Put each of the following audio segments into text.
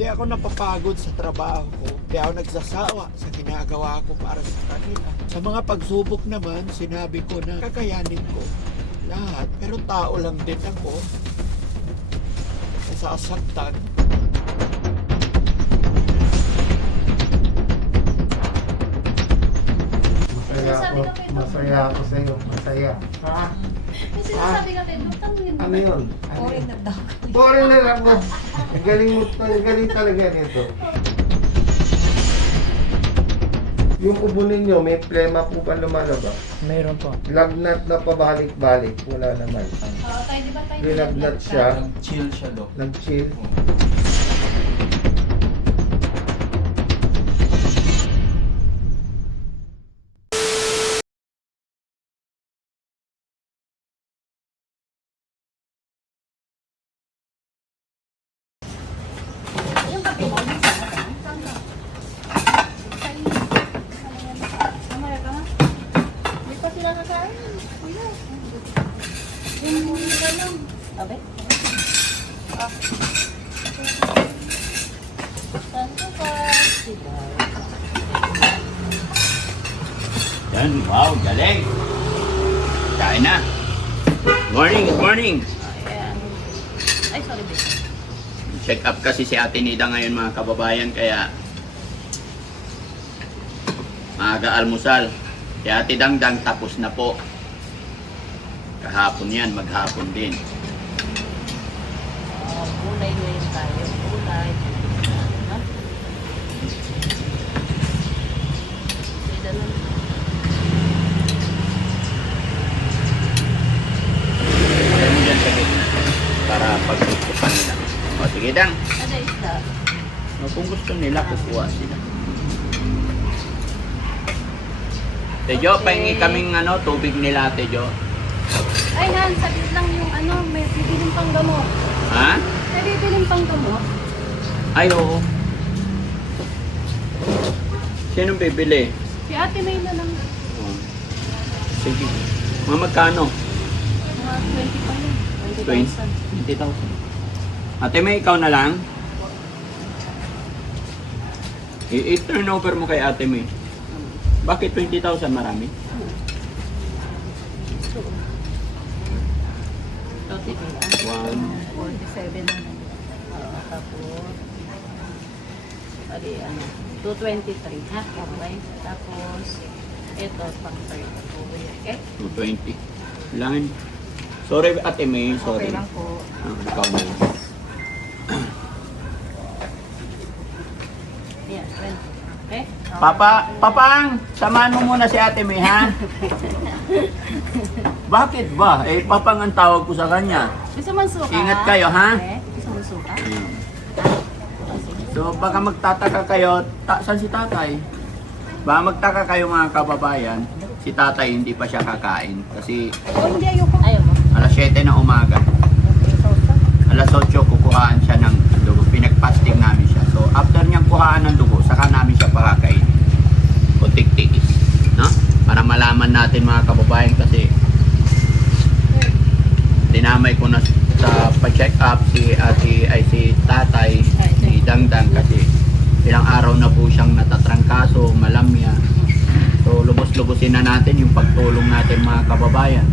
Hindi ako napapagod sa trabaho ko. Hindi ako nagsasawa sa ginagawa ko para sa kanila. Sa mga pagsubok naman, sinabi ko na kakayanin ko lahat. Pero tao lang din ako. Nasasaktan. Masaya ako sa iyo. Masaya. Ha? May sinasabi ka, Pedro, tanungin mo. Ano yun? Foreigner daw. Foreigner ako. Ang galing mo, ang galing talaga nito. Yung ubo ninyo, may plema po ba lumalabas? Mayroon po. Lagnat na pabalik-balik. Wala naman. Tayo, di ba tayo? Nilagnat siya. Chill siya, Dok. Nag-chill. Yung kape mo, yung sama ka. Saan ka? Mamaya ka na. Hindi pa sila kakain. Kuya. Yung muna ka lang. Sabi? Ah. Saan ka pa? Sila. Yan, wow, galing. Kain na. Morning, good morning. Ayan. Ay, sorry, babe. Check up kasi si Ate Nida ngayon mga kababayan, kaya maaga almusal. Si Ate Dangdang tapos na po. Kahapon yan, maghapon din. Gulay ngayon tayo. Gulay. Ha? Sila nun. Alam mo dyan sa gitna para pagtutupan nila. O sige Dang, Ano isda? kung gusto nila kukuha sila. Tejo, pahingi kaming tubig nila, Tejo. Ay, Han, saglit lang yung may bibiling pang gamot. Ha? May bibiling pang gamot. Ay, oo. Sinong bibili? Si Ate May na lang. Oh. Sige. Mga magkano? Mga 20 pa yun. 20,000. 20,000. Ate May, ikaw na lang? I-turn over mo kay Ate May. Bakit 20,000 marami? Tote ba? 47 na lang. Tapos, ali, 223, ha? Okay. Tapos, ito, pang 30. Okay? 220. Langin. Sorry, Ate May. Sorry. Okay lang po. Ikaw na lang. Ayan, 20. Okay? Papang, samahan mo muna si Ate May, ha? Bakit ba? Papang ang tawag ko sa kanya. Gusto mo suka? Ingat kayo, ha? Okay. Gusto mo suka? So, baka magtataka kayo, saan si tatay? Baka magtaka kayo mga kababayan, si tatay hindi pa siya kakain. Kasi Oh, hindi ayoko. Ayaw mo? alas 7 na umaga, alas 8 kukuhaan siya ng dugo. Pinag-fasting namin siya. So, after niyang kuhaan ng dugo, saka namin siya pakakain. Kuntik-tikis. No? Para malaman natin mga kababayan kasi dinamay ko na sa pa-check up si tatay, si Dangdang kasi ilang araw na po siyang natatrangkaso, malamya. So lubos-lubosin na natin yung pagtulong natin mga kababayan.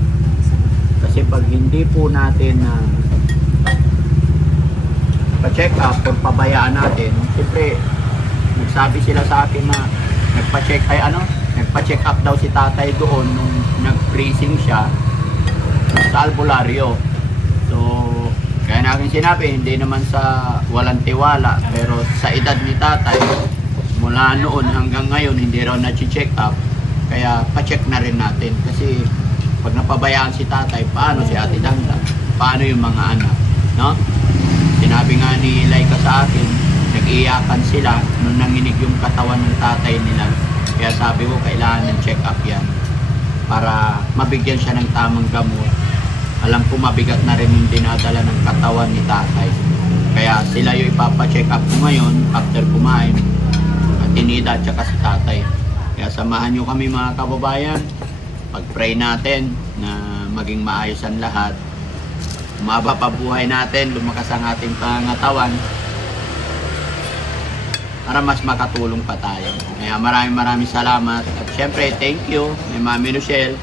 Kasi pag hindi po natin pa-check up o pabayaan natin, siyempre nagsabi sila sa akin na nagpa-check up daw si tatay doon nung nag-freezing siya sa albularyo. So, kaya natin sinabi, hindi naman sa walang tiwala, pero sa edad ni tatay, mula noon hanggang ngayon, hindi raw na-check up. Kaya pa-check na rin natin. Kasi pag napabayaan si tatay, paano si Ate Dangdang? Paano yung mga anak? No? Sinabi nga ni Laika sa akin, nag-iyakan sila nung nanginig yung katawan ng tatay nila. Kaya sabi ko, kailangan ng check up yan para mabigyan siya ng tamang gamot. Alam ko mabigat na rin yung dinadala ng katawan ni tatay. Kaya sila yung ipapacheck up ko ngayon after kumain. At Nida at saka si tatay. Kaya samahan nyo kami mga kababayan. Pag-pray natin na maging maayos ang lahat. Umaba pa buhay natin, lumakas ang ating pangatawan. para mas makatulong pa tayo. Kaya maraming salamat. At syempre, thank you kay Mami Rochelle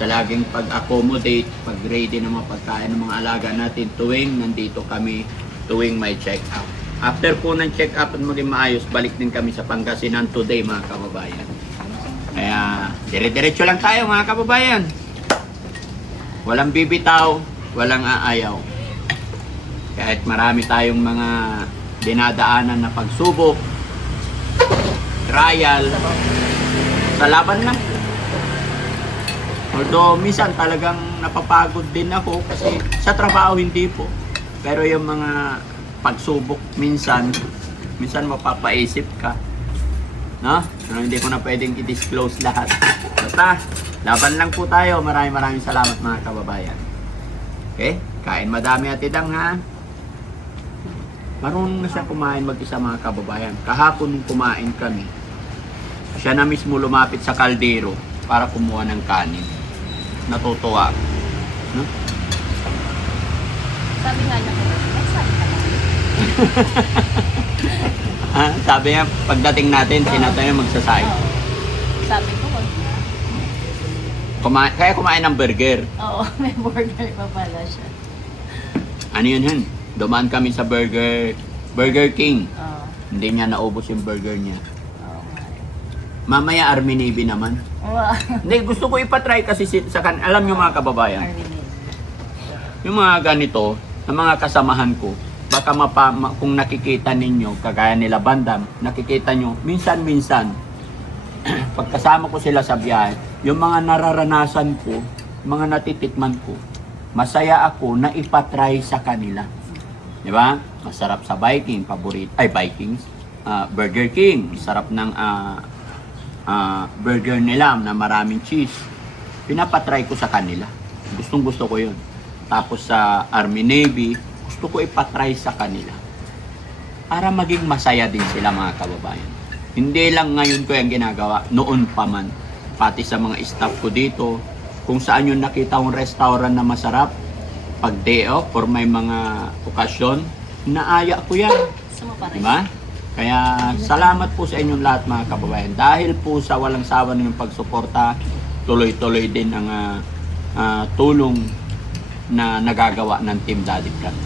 sa laging pag-accommodate, pag-ready ng mga pagkain ng mga alaga natin tuwing nandito kami, tuwing may check-up. After po ng check-up at maging maayos, balik din kami sa Pangasinan today mga kababayan. Kaya dire-diretso lang tayo mga kababayan. Walang bibitaw, walang aayaw. Kahit marami tayong mga dinadaanan na pagsubok, trial, sa laban lang. Although minsan talagang napapagod din ako kasi sa trabaho hindi po. Pero yung mga pagsubok minsan mapapaisip ka. No? Pero hindi ko na pwedeng i-disclose lahat. Basta, laban lang po tayo. Maraming salamat mga kababayan. Okay? Kain madami at idang ha. Marunong na siya kumain mag-isa mga kababayan. Kahapon nung kumain kami, siya na mismo lumapit sa kaldero para kumuha ng kanin. Natutuwa. No? Sabi nga niya ko, may sabi ka lang. Sabi niya, pagdating natin, tinatay na magsasaing. Oo. Sabi ko, wag na. Kaya kumain ng burger. Oo, may burger pa pala siya. Ano yun, hun? Dumaan kami sa Burger King. Oo. Hindi niya naubos yung burger niya. Oo nga. Mamaya Army Navy naman. Wow. Hindi, gusto ko ipatry kasi alam nyo mga kababayan, Arvin. yung mga ganito, ng mga kasamahan ko, baka kung nakikita ninyo, kagaya nila Bandam, nakikita nyo, minsan-minsan, pagkasama ko sila sa biyahe, yung mga nararanasan ko, mga natitikman ko, masaya ako na ipatry sa kanila. Di ba? Masarap sa Vikings, Burger King, sarap ng burger nila na maraming cheese. Pinapatry ko sa kanila. Gustong gusto ko yun. Tapos sa Army Navy, gusto ko ipatry sa kanila. Para maging masaya din sila mga kababayan. Hindi lang ngayon ko yung ginagawa, noon pa man. Pati sa mga staff ko dito, kung saan yung nakita kong restaurant na masarap, pag day off or may mga okasyon, naaya ko yan. Gusto mo pa rin? Diba? Kaya salamat po sa inyong lahat mga kababayan. Dahil po sa walang sawa ninyong pagsuporta, tuloy-tuloy din ang tulong na nagagawa ng Team Daddy Frank.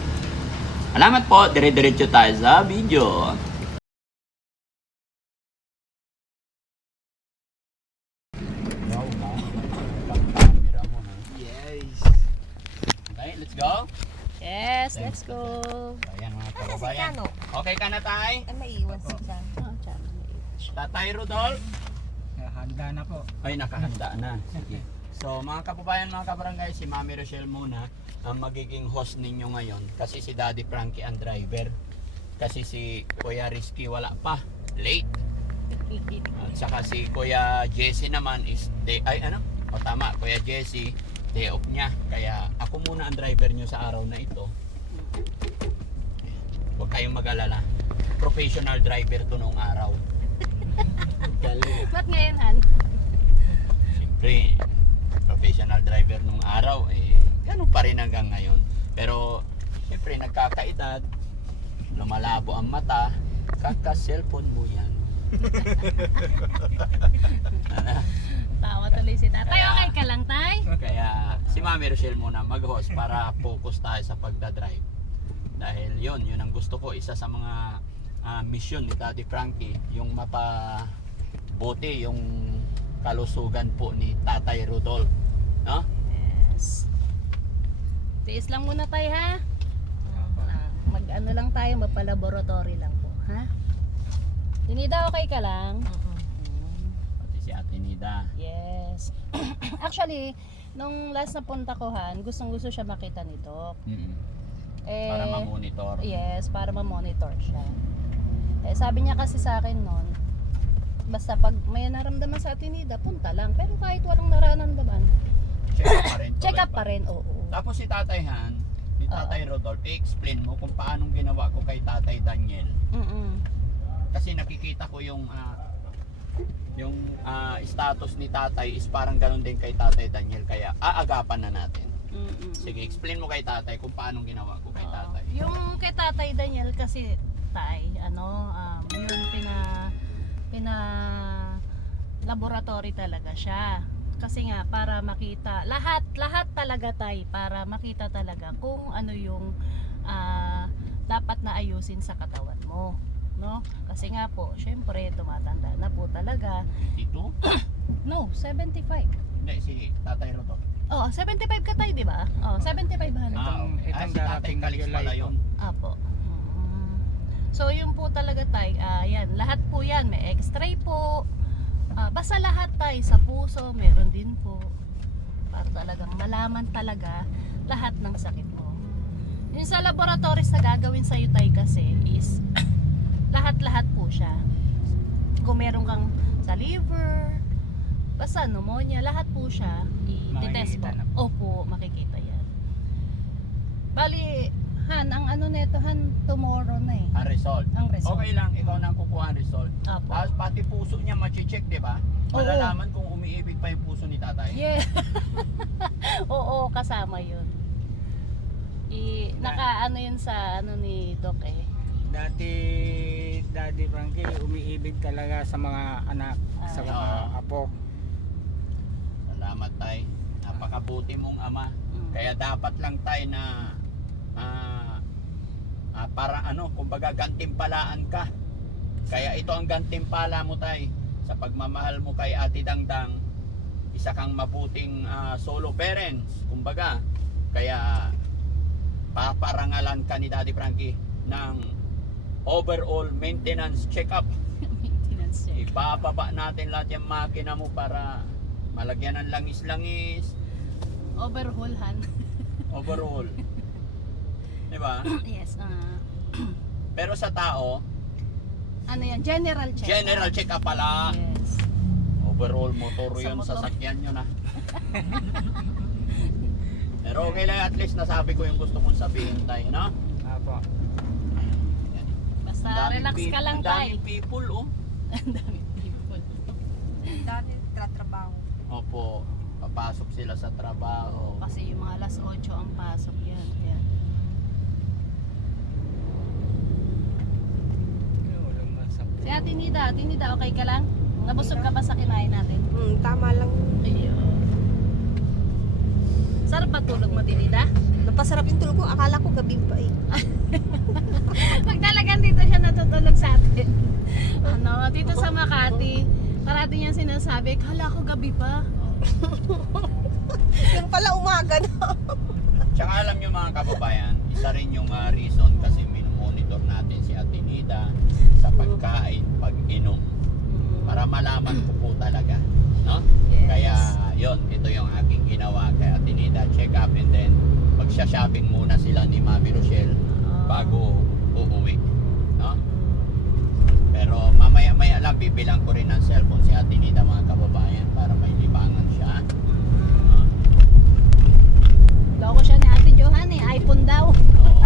Salamat po. Dire-diretso tayo sa video. Yes. Okay, let's go. Yes, let's go. Ayan mga Si kababayan. Kano? Okay ka na tay? Ay, may iwan si San. Oo, tsaka may iwan siya. Tatay Rudolph? Handa na po. Ay, nakahanda na. Sige. So, mga kababayan, mga kabarangay, si Mami Rochelle muna ang magiging host ninyo ngayon. Kasi si Daddy Frankie ang driver. Kasi si Kuya Rizky wala pa. Late. At saka si Kuya Jesse naman is day, tama, Kuya Jesse, day off niya. Kaya ako muna ang driver nyo sa araw na ito. Huwag kayong mag-alala. Professional driver to noong araw. Ba't ngayon, Han? Siyempre, professional driver nung araw, ganun pa rin hanggang ngayon. Pero, siyempre, nagkakaedad, lumalabo ang mata, kaka-cellphone mo yan. Tawa tuloy si tatay. Okay ka lang, tay? Kaya, si Mami Rochelle muna mag-host para focus tayo sa pagdadrive. Dahil yun ang gusto ko, isa sa mga mission ni Daddy Frankie, yung mapabuti yung kalusugan po ni Tatay Rudolph, no? Yes. Tiis lang muna tayo, ha? Mag-ano lang tayo, mapalaboratory lang po, ha? Tinida, okay ka lang? Pati si Ate Nida. Yes. Actually, nung last na punta ko, Han, gustong-gusto siya makita ni Doc. Para ma-monitor. Yes, para ma-monitor siya. Sabi niya kasi sa akin noon, basta pag may naramdaman sa Atenida, punta lang. Pero kahit walang nararamdaman, Check up pa rin. check up tuloy pa rin, oo. Tapos si Tatay Han, si Tatay Rodolph, i-explain mo kung paanong ginawa ko kay Tatay Daniel. Kasi nakikita ko yung status ni Tatay is parang ganun din kay Tatay Daniel. Kaya aagapan na natin. Sige, explain mo kay Tatay kung paanong ginawa ko kay Tatay. Yung kay Tatay Daniel kasi, tay, yung laboratory talaga siya. Kasi nga para makita lahat talaga tay, para makita talaga kung ano yung dapat na ayusin sa katawan mo, no? Kasi nga po, syempre tumatanda na po talaga. Ito? No, 75. Hindi, si Tatay Rodo. Oh, 75 ka tay, di ba? Oh, 75 ba na? Si Tatay Calix pala yun. Apo. So yun po talaga tay, yan, lahat po yan, may x-ray po. Basta lahat tay, sa puso, meron din po. Para talagang malaman talaga lahat ng sakit mo. Yung sa laboratories na gagawin sa'yo tay kasi is lahat-lahat po siya. Kung meron kang sa liver, basta pneumonia, lahat po siya i-test po. Makikita na Opo, makikita yan. Bali, Han, ang ano nito, Han, tomorrow na eh. Ang result. Ang result. Okay lang, ikaw nang kukuha ang result. Apo. Tapos pati puso niya machi-check, di ba? Oo. Malalaman kung umiibig pa yung puso ni tatay. Yeah. Oo, kasama yun. Naka-ano yun sa ano ni Doc eh. Dati, Daddy Frankie, umiibig talaga sa mga anak, sa mga Oo. apo. Salamat tay. Napakabuti mong ama. Kaya dapat lang tay na para ano, kumbaga gantimpalaan ka. Kaya ito ang gantimpala mo tay sa pagmamahal mo kay Ate Dangdang. Isa kang mabuting solo parents, kumbaga. Kaya paparangalan ka ni Daddy Frankie ng overall maintenance check-up. Maintenance check. Ibababa natin lahat yung makina mo para malagyan ng langis-langis. Overhaul, Han. Overall. Diba? Yes. Pero sa tao, Ano yan? General check. general check-up pala. Yes. Overall motor Sa yun, motor. sasakyan yun ah. Pero okay lang, at least nasabi ko yung gusto kong sabihin tayo, no? Apo. Basta Ang daming relax ka lang ang tay. daming people, oh. Ang daming people. Dami tratrabaho. Opo, papasok sila sa trabaho. Kasi yung mga alas 8 ang pasok yan. Yan. Walang masakit. Si Ate Nida, okay ka lang? Nabusog ka pa sa kinain natin? Tama lang. Ayun. Sarap ba tulog mo, Tinida? Napasarap yung tulog ko. Akala ko gabi pa eh. Pag talagang dito siya natutulog sa atin. Ano, dito sa Makati, parati niya sinasabi, kala ko gabi pa. Yung pala umaga na. Tsaka alam nyo mga kababayan, isa rin yung reason kasi minomonitor natin si Ate Nida sa pagkain, pag-inom. Para malaman ko po talaga, no? Yes. Kaya yon, ito yung aking ginawa kay Ate Nida, check up and then magsha-shopping muna sila ni Mami Rochelle bago uuwi, no? Pero mamaya-maya lang bibilang ko rin ng cellphone si Ate Nida mga kababayan para may libangan siya. Loko siya ni Ate Johan eh, iPhone daw. Oo.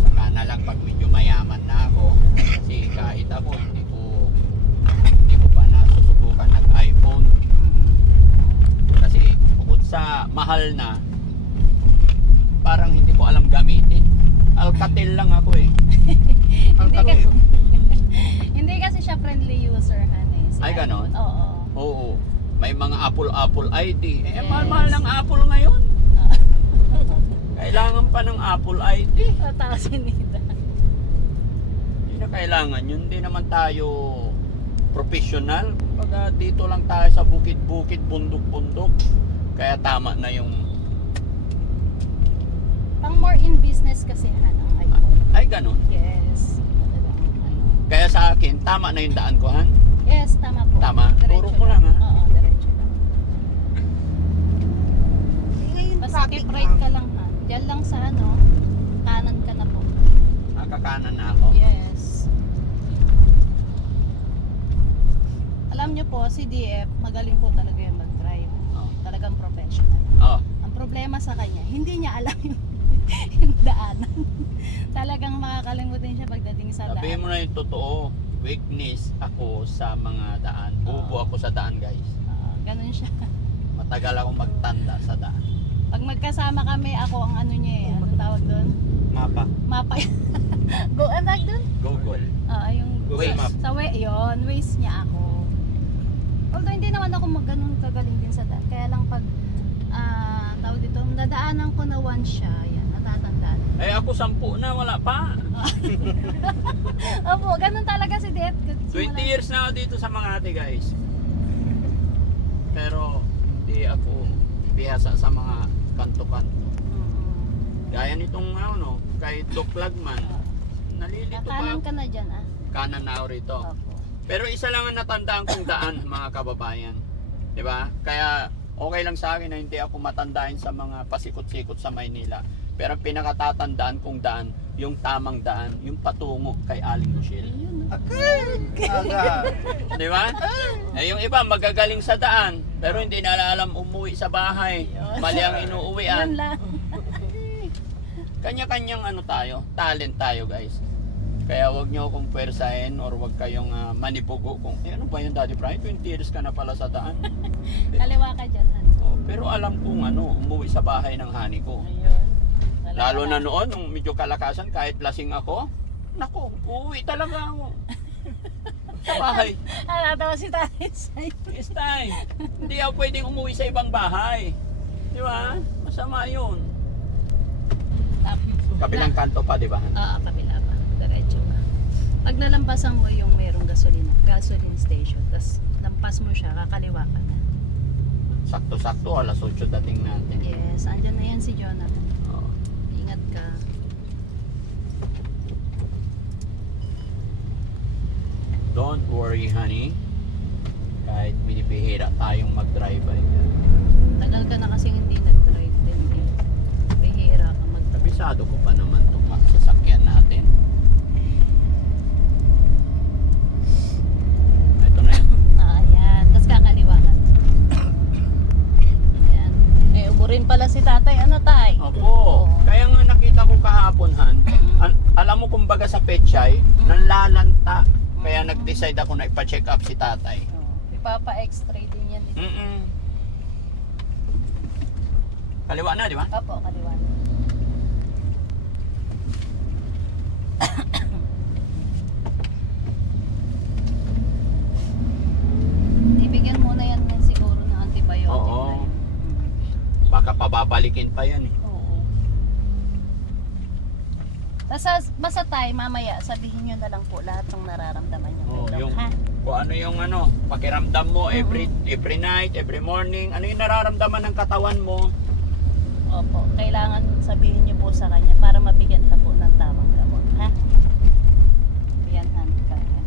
Saka na lang pag medyo mayaman na ako kasi kahit ako hindi ko pa nasusubukan ng iPhone kasi bukod sa mahal na parang hindi ko alam gamitin. Alcatel lang ako eh. Alcatel. Hindi kasi siya friendly user, Han eh. Si Ay, ganon? iPhone. Oo. Oo. May mga Apple ID. Eh, Yes. mahal ng Apple ngayon. Kailangan pa ng Apple ID. Tataas si Nida. Hindi na kailangan yun. Hindi naman tayo professional. Pag dito lang tayo sa bukid-bukid, bundok-bundok. Kaya tama na yung... Pang more in business kasi, Han, ang iPhone. Ay, ganun. Yes. Talagang, ano. Kaya sa akin, tama na yung daan ko, Han. Yes, tama po. Tama? Diretso Turo ko lang, ha? Oo, diretso lang. Ngayon Basta traffic keep right ka lang, Han. Diyan lang sa ano, kanan ka na po. Nakakanan na ako. Yes. Alam niyo po, si DF, magaling po talaga yung mag-drive. Oh. Talagang professional. Oh. Ang problema sa kanya, hindi niya alam yung daanan. Talagang makakalimutin siya pagdating sa Sabihin daan. mo na yung totoo. Weakness ako sa mga daan. Bubo ako sa daan, guys. Ganun siya. Matagal akong magtanda sa daan. Pag magkasama kami, ako ang ano niya eh. Ano tawag doon? Mapa. Mapa. Go, ano tawag doon? Google. Yung Waze. Sa yun, waste niya ako. Although hindi naman ako ganun kagaling din sa daan. Kaya lang pag, tawag dito, nadaanan ko na once siya, yan, natatandaan. Eh ako 10 na, wala pa. Opo, ganun talaga si Det. 20 years na ako dito sa Makati, guys. Pero hindi ako bihasa sa mga kanto-kanto. Gaya nitong ano, kay Doc Lagman. Nalilito pa Kakanan ako. ka na dyan, ah. Kanan na ako rito. Opo. Pero isa lang ang natandaan kong daan, mga kababayan. 'Di ba? Kaya okay lang sa akin na hindi ako matandain sa mga pasikot-sikot sa Maynila. Pero ang pinakatatandaan kong daan, yung tamang daan, yung patungo kay Aling Rochelle. Aga. 'Di ba? Eh yung iba magagaling sa daan, pero hindi na alam umuwi sa bahay. Mali ang inuuwian. Yan lang. Kanya-kanyang ano tayo, talent tayo, guys. Kaya wag niyo akong pwersahin or wag kayong manipugo kung ano ba yun, Daddy Brian, 20 years ka na pala sa daan. Kaliwa ka dyan, han. Oh, pero alam kong umuwi sa bahay ng honey ko. Ayun. Lalo na noon, nung medyo kalakasan, kahit lasing ako, naku, uuwi talaga ako. Sa bahay. Natawa si Tatay Sai. This time, hindi ako pwedeng umuwi sa ibang bahay. Di ba? Masama yun. Kabilang kanto pa, di ba? Oo, kabila pa. Diretso ka. Pag nalampasan mo yung merong gasoline station, tapos lampas mo siya, kakaliwa ka na. Sakto-sakto, alas 8 dating natin. Yes, andyan na yan si Jonathan. Oh. Ingat ka. Don't worry, honey. Kahit binibihira tayong mag-drive ay Tagal ka na kasi hindi nag-drive din. Bihira ka mag-drive. kabisado ko pa naman itong mga sasakyan natin. Ito na yun. Ayan, tapos kakaliwa ka. Ayan. Eh, uburin pala si tatay. Ano tay? Opo. Kaya nga nakita ko kahapon, Han. Alam mo kumbaga sa pechay, nanlalanta. Kaya nag-decide ako na ipa-check up si tatay. Ipapa-x-ray din yan. Kaliwa na, di ba? Opo, kaliwa. Ibigyan muna yan siguro ng antibiotic. Oo. Baka pababalikin pa yan eh. Oo. Tapos basta tayo mamaya sabihin nyo na lang po lahat ng nararamdaman nyo. Oo, Doc, yung ha? kung ano yung pakiramdam mo every night, every morning, ano yung nararamdaman ng katawan mo. Opo, kailangan sabihin nyo po sa kanya para mabigyan ka po ng tamang gamot, ha? Yan, han, kaya.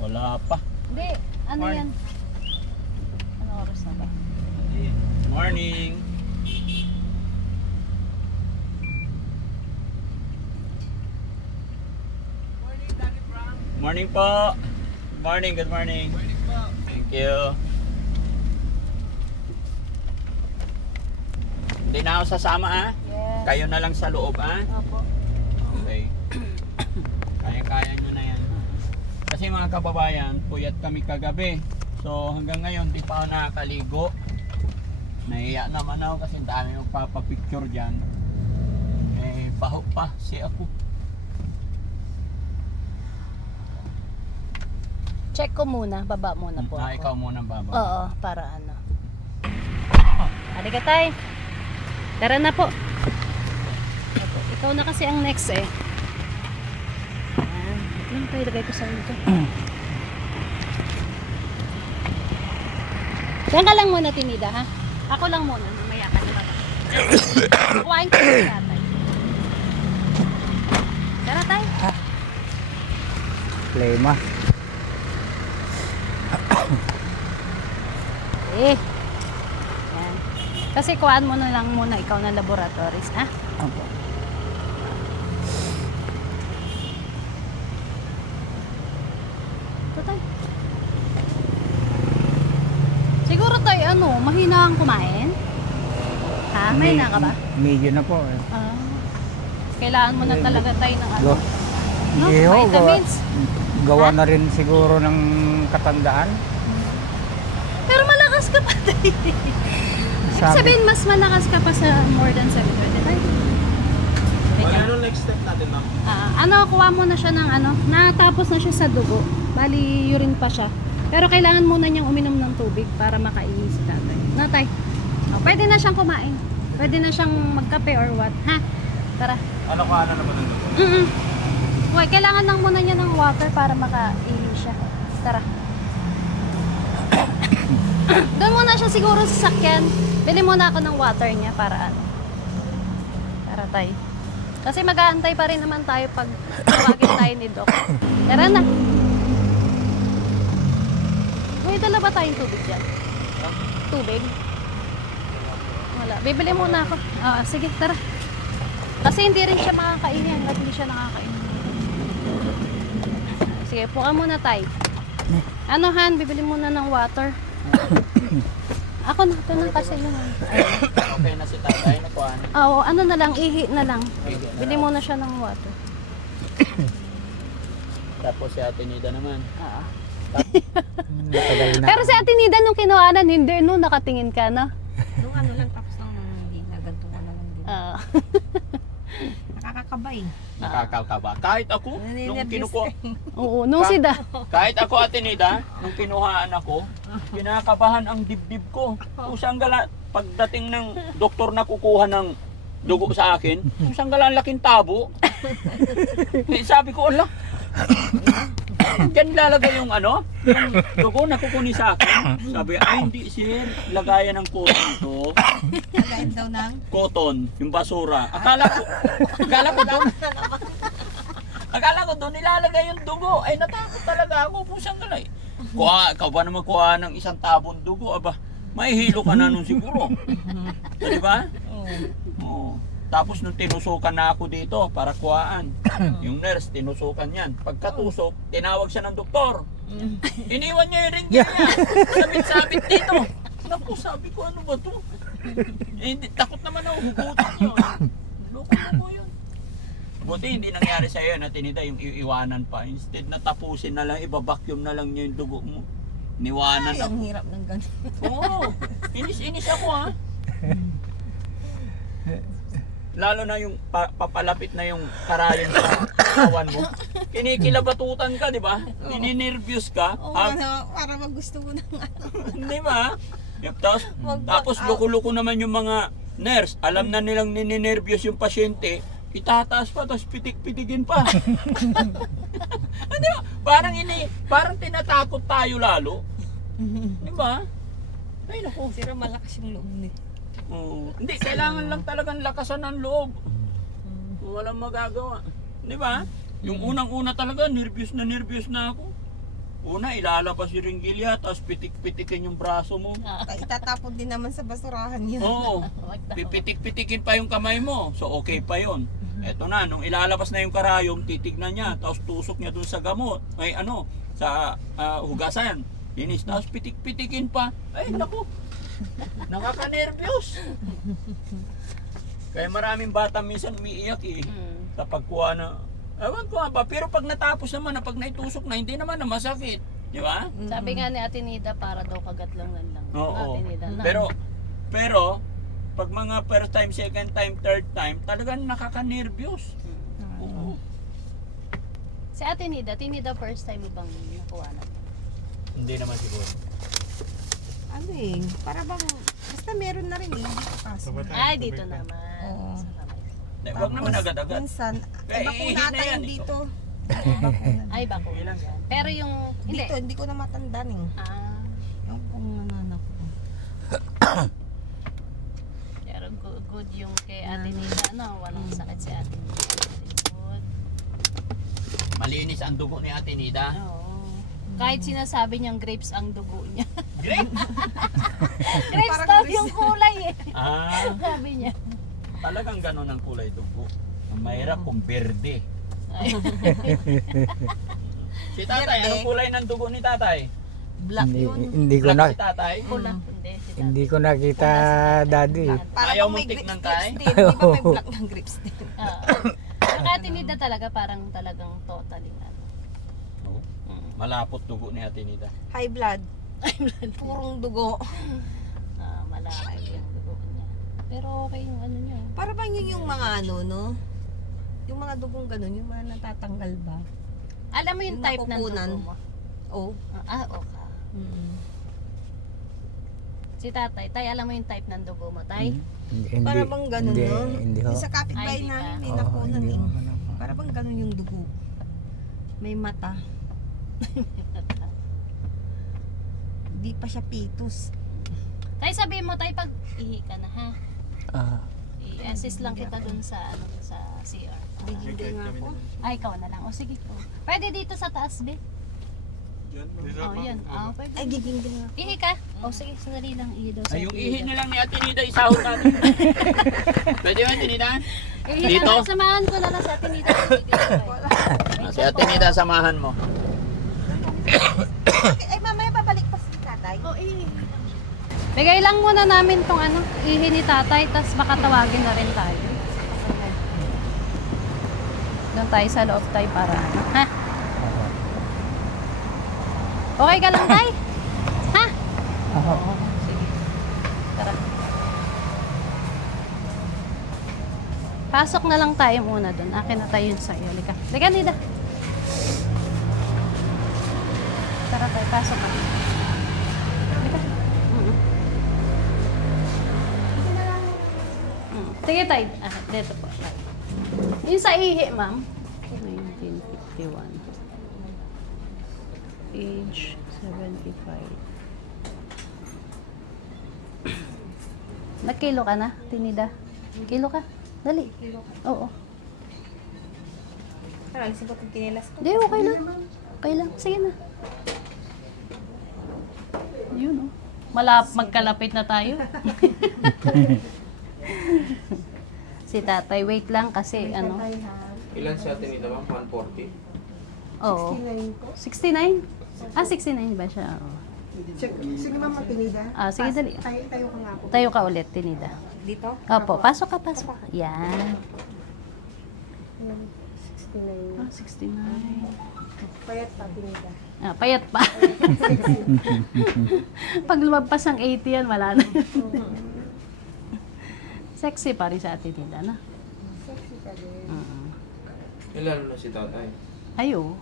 Wala pa. Hindi, ano Morning. yan? Ano oras na ba? Morning. Morning po. Morning, good morning. Thank you. Hindi na ako sasama Yes. Kayo na lang sa loob Opo. Okay. Kaya-kaya nyo na yan. Kasi mga kababayan, puyat kami kagabi. So hanggang ngayon, di pa ako nakakaligo. Nahiya naman ako kasi dami magpapapicture dyan. Eh, baho pa si ako. Check ko muna, baba muna po ako. Ikaw muna baba. Oo, para ano. Halika tay. Tara na po. Opo, ikaw na kasi ang next eh. Ayan. Wait lang tayo, lagay ko sa ito. Diyan ka lang muna, Tinida, ha? Ako lang muna, mamaya ka na baba. Kuhain ko si tatay. Tara tay. Plema. Eh. Yan. Kasi kuhaan mo na lang muna ikaw na laboratories, ha? Opo. Ito tayo. Siguro tayo, mahina kang kumain? Ha? Mahina ka ba? Medyo na po. Ah. Kailangan mo na talaga tayo ng ano. Lo- No? Hindi ho, Vitamins. gawa na rin siguro ng katandaan. Pero malakas ka pa tayo. Ibig sabihin, mas malakas ka pa sa more than 720 tayo. Kuha muna siya ng natapos na siya sa dugo. Bali, urine pa siya. Pero kailangan muna niyang uminom ng tubig para makaihi si tatay. Natay. Pwede na siyang kumain. Pwede na siyang magkape or what. Ha? Tara. Ano ka na naman ito? Uy, kailangan lang muna niya ng water para makaihi siya. Tara. Doon muna siya siguro sa sakyan. Bili muna ako ng water niya para Tara tay. Kasi mag-aantay pa rin naman tayo pag tawagin tayo ni Doc. Tara na. Uy, dala ba tayong tubig dyan? Tubig? Wala. Bibili muna ako. Sige, tara. Kasi hindi rin siya makakain hanggat hindi siya nakakain. Sige, puka muna tayo. Han, bibili muna ng water. Ako na, ito na kasi yun. Okay na si tatay, nakuha na. Oo, na lang, ihi na lang. Bili muna siya ng water. Tapos si Ate Nida naman. Oo. Matagal na. Pero si Ate Nida nung kinuhanan, hindi, no, nakatingin ka na. Nung ano lang tapos nang hindi na ganito ka na lang din. Oo. Nakakakabay. Nakakakaba. Kahit ako, nung kinukuha, Oo, nung sida. kahit ako Ate Nida, nung kinuhaan ako, kinakabahan ang dibdib ko. Usang gala, pagdating ng doktor na kukuha ng dugo sa akin, usang gala ang laking tabo. Eh, sabi ko, ala, diyan lalagay yung dugo na kukunin sa akin. Sabi, ay hindi sir, lagayan ng cotton to. Lagayin daw ng Cotton, yung basura. Akala ko doon nilalagay yung dugo. Ay natakot talaga ako, pusang galay. Ikaw ba naman kuha ng isang tabon dugo? Aba, mahihilo ka na nun siguro. Di ba? Oo. Tapos nung tinusukan na ako dito para kuhaan, yung nurse tinusukan yan. Pagkatusok, tinawag siya ng doktor. Iniwan niya yung ring niya. Sabit-sabit dito. Naku, sabi ko, ano ba to? Takot naman ako, hugutin niyo. Loko yun. Buti hindi nangyari sa'yo na tinita yung iiwanan pa. Instead na tapusin na lang, ibabacuum na lang niya yung dugo mo. Niwanan ay, ako. ang hirap ng ganito. Oo, inis ako ha. Lalo na yung papalapit na yung karayon sa kawan mo. Kinikilabatutan ka, di ba? Nininirvyos ka. Oo, para magusto mo ng Di ba? Tapos loko-loko naman yung mga nurse. Alam na nilang nininirvyos yung pasyente. Itataas pa, tapos pitik-pitikin pa. Di ba? Parang tinatakot tayo lalo. Di ba? Ay naku. Sira malakas yung loob ni. Hindi, kailangan lang talagang lakasan ng loob. Walang magagawa. Di ba? Yung unang-una talaga, nervyos na ako. Una, ilalabas yung ringgilya, tapos pitik-pitikin yung braso mo. Itatapon din naman sa basurahan yun. Oo, pipitik-pitikin pa yung kamay mo. So, okay pa yon. Eto na, nung ilalabas na yung karayom, titignan niya, tapos tusok niya dun sa gamot. Ay, sa hugasan. Linis, tapos pitik-pitikin pa. Ay, naku. Nakaka-nervyos. Kaya maraming bata minsan umiiyak sa pagkuha na, ewan ko ba, pero pag natapos naman na pag naitusok na, hindi naman na masakit. Di ba? Sabi nga ni Ate Nida, para daw kagat lang. Oo. Ate Nida na. Pero, pag mga first time, second time, third time, talagang nakaka-nervyos. Oo. Si Ate Nida first time mo bang nakuha na? Hindi naman siguro. Para bang, basta meron na rin pasok. Ay, dito naman. Oo. Sa kamay. Huwag naman agad-agad. Minsan, Eh, bakuna ihi na tayo yan, dito. Ay, bako. Pero yung, hindi. Dito, hindi ko na matandaan eh. Yung kung nananak ko. Pero good yung kay Ate Nida, walang sakit si Ate Nida. Good. Malinis ang dugo ni Ate Nida. Oo. Kahit sinasabi niyang grapes ang dugo niya. Great! Grapes daw yung kulay eh. Sabi niya. Talagang gano'n ang kulay dugo. Ang mahirap kung berde. Si tatay, anong kulay ng dugo ni tatay? Black yun. Hindi ko Black si tatay? Pula. Hindi. Si Tata. Hindi ko nakita daddy. Para Ayaw bang mong may tignan grapes tayo? din. Di ba may black ng grapes din? Yung Ate Nida talaga parang talagang totally Malapot dugo ni Ate Nida. High blood. Purong dugo. malaki yung dugo niya. Pero okay yung ano niya. Para bang yun yung mga no? Yung mga dugong ganun, yung mga natatanggal ba? Alam mo yung Yung type ng nakukunan. dugo mo? Oo. Okay. Mm. Si tatay, tay, alam mo yung type ng dugo mo, tay? Hindi, Para bang ganun, hindi, no? Hindi ho. Yung sa kapitbahay Ay, hindi namin, pa. may Oo, nakunan hindi eh. ho ganun po. Para bang ganun yung dugo. May mata. Di pa siya pitos. Tay, sabihin mo, tay, pag ihi ka na, ha? Ah, I-assist lang kita dun sa, sa CR. Bigyan nga ako. Ay, ikaw na lang. O, sige po. Pwede dito sa taas, be? Oh, yan. Pwede. Ay, giging din nga. Ihi ka? O, sige, sandali lang. Ihi daw sa Ay, yung ihi na lang ni Ate Nida, isahod natin. Pwede ba, Ate Nida? Ihi Dito? na lang. Samahan ko na lang sa atin dito. Si Ate Nida, samahan mo. Ay, mamaya babalik pa si tatay. O, ihi. Bigay lang muna namin tong ano, ihi ni tatay, tapos makatawagin na rin tayo. Doon tayo sa loob tayo para ano, ha? Okay ka lang, tay? Ha? Oo. Sige. Tara. Pasok na lang tayo muna doon. Akin na tayo yun sa'yo. Lika. Lika, Nida. Tara tayo. Pasok na. Lika. Sige, tayo. Dito po. Tayo. Yung sa ihi, ma'am. 1951. Age 75. Nagkilo ka na, Tinida? Kilo ka? Dali. Oo. Parang alisin ko itong kinilas ko. Hindi, okay lang. Okay lang. Sige na. Yun, oh. Magkalapit na tayo. Si tatay, wait lang kasi ano. Ilan sa atin nila ma'am? 140? Oo. 69? 69 ba siya? Oo. Sige mama, Pinida. Sige, dali. Tayo ka nga po. Tayo ka ulit, Tinida. Dito? Opo, pasok ka, pasok ka. Yan. 69. 69. Payat pa, Pinida. Payat pa. Pag lumagpas ang 80 yan, wala na. Sexy pa rin sa atin, Tinida, na? Sexy ka din. Ilan na si tatay? Ayo.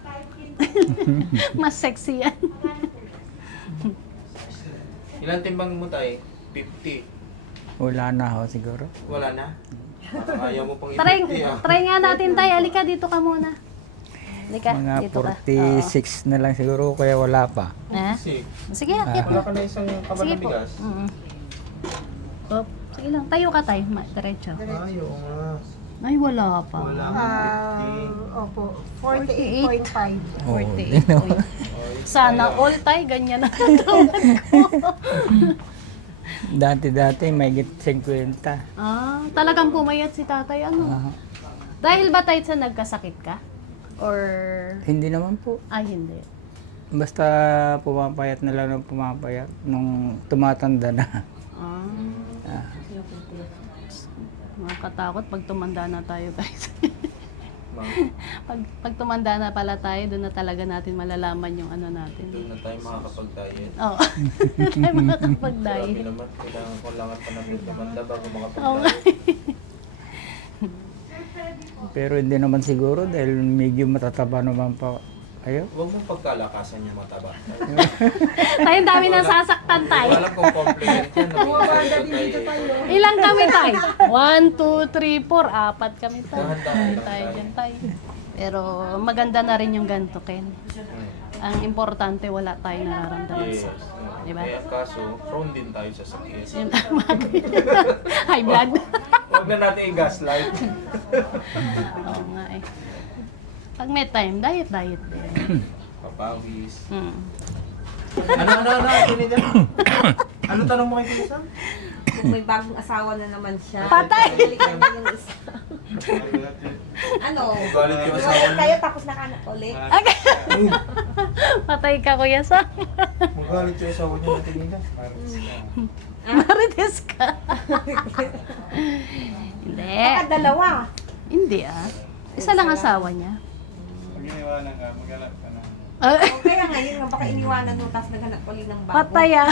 Mas sexy yan. Ilan timbang mo tayo? 50. wala na ho siguro. Wala na? Parang ayaw mo pang Try, i-50 ah. try nga natin tayo. Alika, dito ka muna. Alika, Mga dito ka. 46 na lang siguro, kaya wala pa. Ha? Kasi Sige, akit wala mo. ka na isang kaban Sige na po. bigas. Op, sige lang. Tayo ka tayo. Diretso. Ayaw nga. Ay, wala pa. Wala nga. Opo, 48.5. Oo, 48. di na- Uy. Sana all tayo. Ganyan ang katawan ko. Dati may 50. Talagang pumayat si tatay. Ano? Ah, Dahil ba tayo sa nagkasakit ka? Or... hindi naman po. Ay, hindi. Basta pumapayat na lang ng pumapayat nung tumatanda na. Ah. Nakakatakot pag tumanda na tayo, guys. pag tumanda na pala tayo, doon na talaga natin malalaman yung ano natin. Doon na tayo makakapag-diet. Oo. Tayo makakapag-diet. Grabe naman. Kailangan pa namin tumanda bago Oo nga. makapag-diet. Pero hindi naman siguro dahil medyo matataba naman pa kayo. Huwag mong pagkalakasan yung mataba. Tayo dami nang sasaktan tayo. Walang kung compliment yan. Ilang kami tayo? 1, 2, 3, 4. 4 kami tayo. Dahan-dahan lang Tayo tayo. dyan tayo. Pero maganda na rin yung ganito, Ken. Ang importante, wala tayong nararamdaman Yes. sa. Diba? Eh, kaso, prone din tayo sa sakit. Yun tama. High blood. Huwag na natin i-gaslight. Oo nga eh. Pag may time, diet din. Papawis. Mm. Ano, Tinida? Ano tanong mo kay Tinida? Kung may bagong asawa na naman siya. Patay! Balikan niya yung isa. Ano? Galit yung asawa Iwanan niya. kayo tapos nakanak ulit. Patay ka, Kuya Sam. Magalit yung asawa niya na Tinida. Marites ka. Hindi. Baka dalawa. Hindi ah. Isa lang asawa niya. Pag iniwanan ka, maghanap ka na. O kaya ngayon nga baka iniwanan mo tapos naghanap ulit ng bago. Patay ah.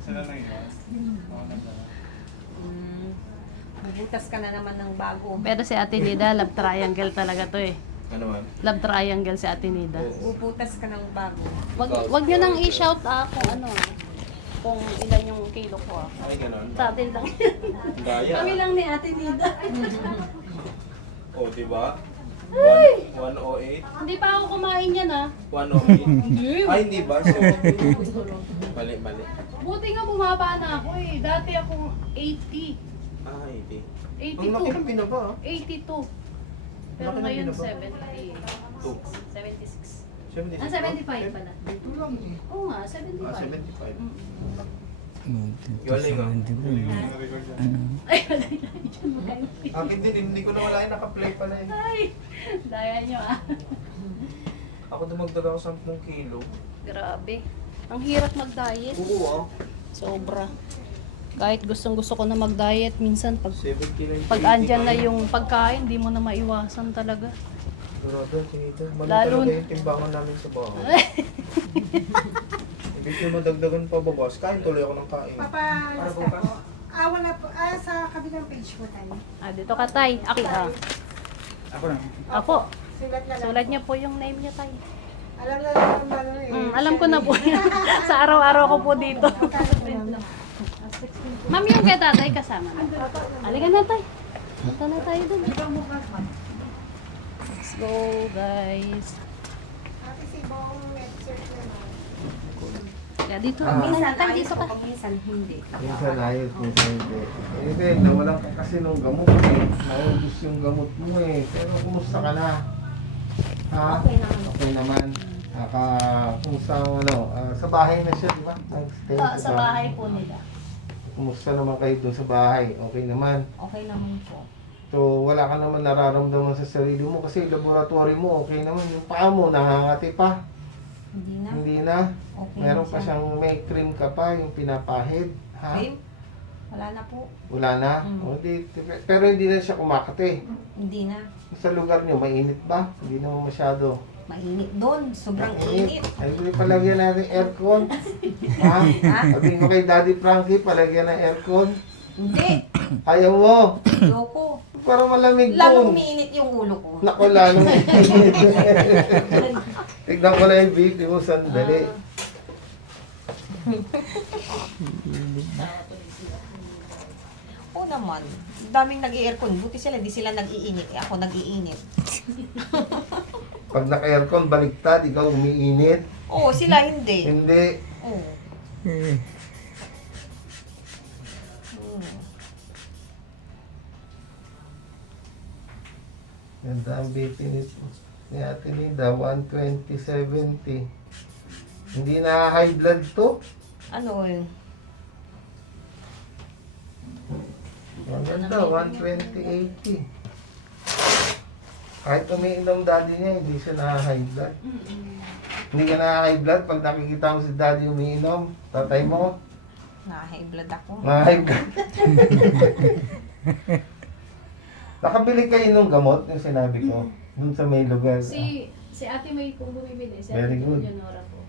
Sila lang yun. Mauna ka. Bubutas ka na naman ng bago. Pero si Ate Nida, love triangle talaga to eh. Ano man? Love triangle si Ate Nida. Bubutas ka ng bago. Wag nyo nang i-shout kung ano kung ilan yung kilo ko Ay, ganon. Sa atin lang. Gaya. Kami lang ni Ate Nida. O, diba? 108. Hindi pa ako kumain yan 108. Ay, hindi ba? So, mali. Buti nga bumaba na ako eh. Dati akong 80. Ah, 80. 82. Ang laki ng pinaba, ah. 82. Pero Laki ng ngayon binaba. 76. 76. Ah, 75 pala. Ito lang eh. Oo nga, 75. Ah, 75. Mm. Galing ah. Ay, wala yan. Akin din, hindi ko na wala yung naka-play pala eh. Ay, daya nyo ah. Ako dumagdag ako 10 kilo. Grabe. Ang hirap mag-diet. Oo ah. Sobra. Kahit gustong-gusto ko na mag-diet, minsan pag 70 na yung pag andyan na yung pagkain, di mo na maiwasan talaga. Grabe, tinita. Mali Lalo- talaga yung timbangan namin sa bahay. Ibig ko madagdagan pa babas. Kain tuloy ako ng kain. Papa, bukas? po. Wala po. Sa kabilang page po tayo. Dito ka, Tay. Aki, Ako na. Ako. Sulat na lang. Sulat niya po yung name niya, Tay. Alam na lang ang ano eh. Alam ko na po. Sa araw-araw ko po dito. Ma'am, yung kay tatay kasama na. Halika na, Tay. Punta na tayo dun. Let's go, guys. Ate si Bong, net-search naman. Kaya dito. Minsan Tay, ayos dito ko, ka. pag minsan hindi. Minsan ayos, minsan hindi. Eh, nawalan ka kasi nung gamot eh. Naubos yung gamot mo eh. Pero kumusta ka na? Ha? Okay naman. Okay naman. Kumusta ano? Sa bahay na siya, di ba? Nag-stay Sa bahay po nila. Kumusta naman kayo doon sa bahay? Okay naman. Okay naman po. So, wala ka naman nararamdaman sa sarili mo kasi laboratory mo, okay naman. Yung paa mo, nangangati pa. Hindi na. Hindi na. Okay Meron na pa siya. siyang may cream ka pa, yung pinapahid. Ha? Cream? Wala na po. Wala na? Mm. O, pero hindi na siya kumakati. Hindi na. Sa lugar niyo, mainit ba? Hindi naman masyado. Mainit doon. Sobrang init. Ay, hindi palagyan natin aircon. Ha? Sabihin mo kay Daddy Frankie, palagyan ng aircon. Hindi. Ayaw mo. Loko. Para malamig Lalong doon. umiinit yung ulo ko. Naku, lalong tignan ko na yung BP mo sandali. Oo naman. Daming nag-i-aircon. Buti sila, di sila nag-iinit. Ako nag-iinit. Pag naka-aircon, baliktad, ikaw umiinit. Oo, sila hindi. Hindi. Oo. Ganda ang BP ni Ate Nida, 120/70. Hindi na high blood to. Ano yun? Maganda, 120/80. Kahit umiinom daddy niya, hindi siya na-high blood. Hindi ka na-high blood pag nakikita mo si daddy umiinom. Tatay mo, Na-high blood ako. na-high blood. Nakabili kayo ng gamot, yung sinabi ko, dun sa may lugar. Si Ate May kung bumibili. Si Very Ate good. Leonora po.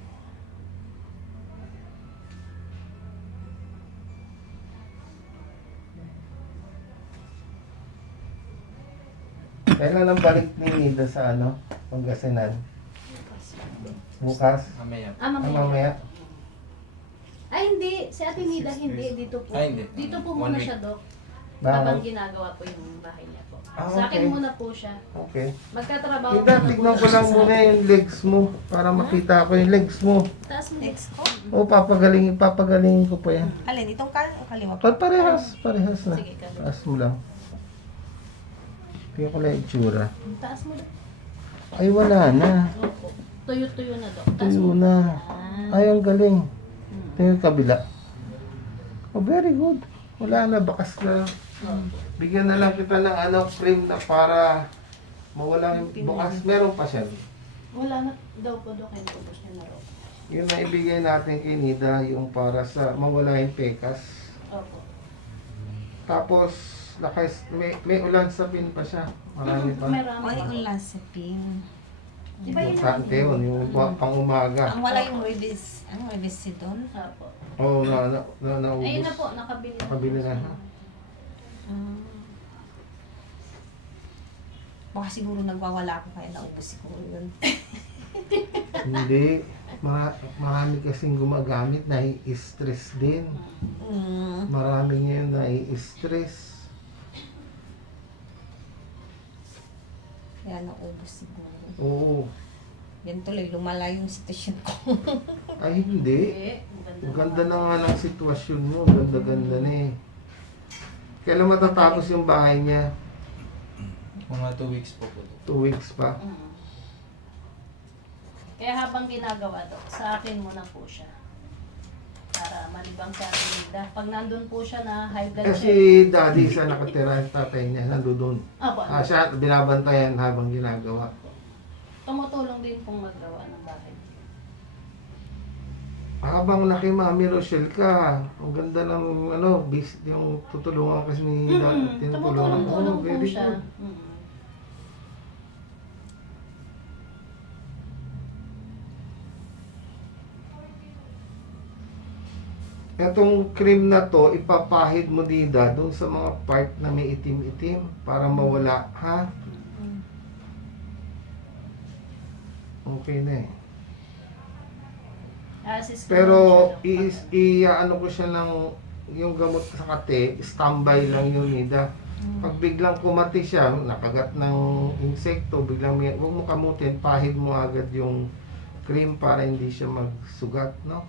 Kailan ang balik ni Nida sa ano, Pangasinan? Bukas? Mamaya. Mamaya? Ay, hindi. Si Ate Nida, hindi. Dito po. Ay, hindi. Dito po muna siya, Dok. Bakit? Habang ginagawa po yung bahay niya po. Sa akin okay. muna po siya. Okay. Magkatrabaho Kita, muna tignan po ko siya lang sa- muna yung legs mo para makita ko yung legs mo. Taas mo. Next ko. O, papagalingin ko pa yan. Alin, itong kanan o kaliwa po? Parehas na. Sige, kaliwa. Taas mo lang. Tingnan ko lang yung itsura. Taas mo, Dok. Ay, wala na. Opo. Tuyo-tuyo na, Dok. Taas Tuyo mo. na. Ah. Ay, ang galing. Tingnan yung kabila. Oh, very good. Wala na, bakas na. Bigyan na lang kita ng ano, cream na para mawala yung bukas. Meron pa siya. Wala na daw po, Dok. Kaya ubos niya na raw. Yun na ibigay natin kay Nida, yung para sa mawala yung pekas. Opo. Tapos, may ulan sa pin pa siya. Marami pa. Marami. Ay, ulasipin. Di ba yun? Importante yun, yung pang umaga. Ang wala yung ribis. Ang ribis si Don. Opo. Oo, naubos. Ayun na po, nakabili na. Nakabili na. Ah. Baka siguro nagwawala ako kaya naubos siguro yun. Hindi. Marami kasing gumagamit, nai-stress din. Marami ngayon nai-stress. Kaya naubos siguro. Oo. Yan tuloy, lumala yung sitwasyon ko. Ay, hindi. Ang ganda na nga ng sitwasyon mo. Ganda-ganda na eh. Kailan matatapos yung bahay niya? Mga 2 weeks po po. 2 weeks pa. Kaya habang ginagawa, Dok, sa akin muna po siya. Para malibang sa akin. Pag nandun po siya na high blood Kasi pressure. daddy sa nakatira yung tatay niya, nandoon. Opo, Siya binabantayan habang ginagawa. tumutulong din pong magawa ng bahay. Habang naki Mami Rochelle ka, ang ganda ng yung tutulungan kasi ni tinutulungan. Tumutulong-tulong po Very siya. good. Itong cream na to, ipapahid mo dida doon sa mga part na may itim-itim para mawala, ha? Okay na eh. Assist ko Pero lang siya, Dok. ano ko siya ng yung gamot sa kate, standby lang yun, Nida. Pag biglang kumati siya, nakagat ng insekto, biglang huwag mo kamutin, pahid mo agad yung cream para hindi siya magsugat, no?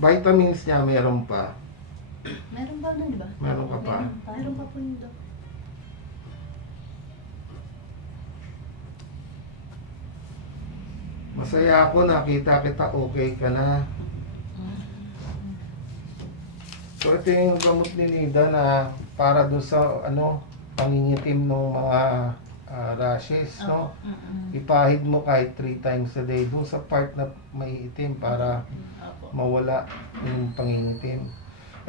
Vitamins niya meron pa. Meron ba nun, di ba? Meron ka pa. Meron pa po yun, Dok. Masaya ako, nakita kita, okay ka na. So ito yung gamot ni Nida na para doon sa pangingitim ng mga rashes, no? Ipahid mo kahit 3 times a day doon sa part na may itim para mawala yung pangingitim.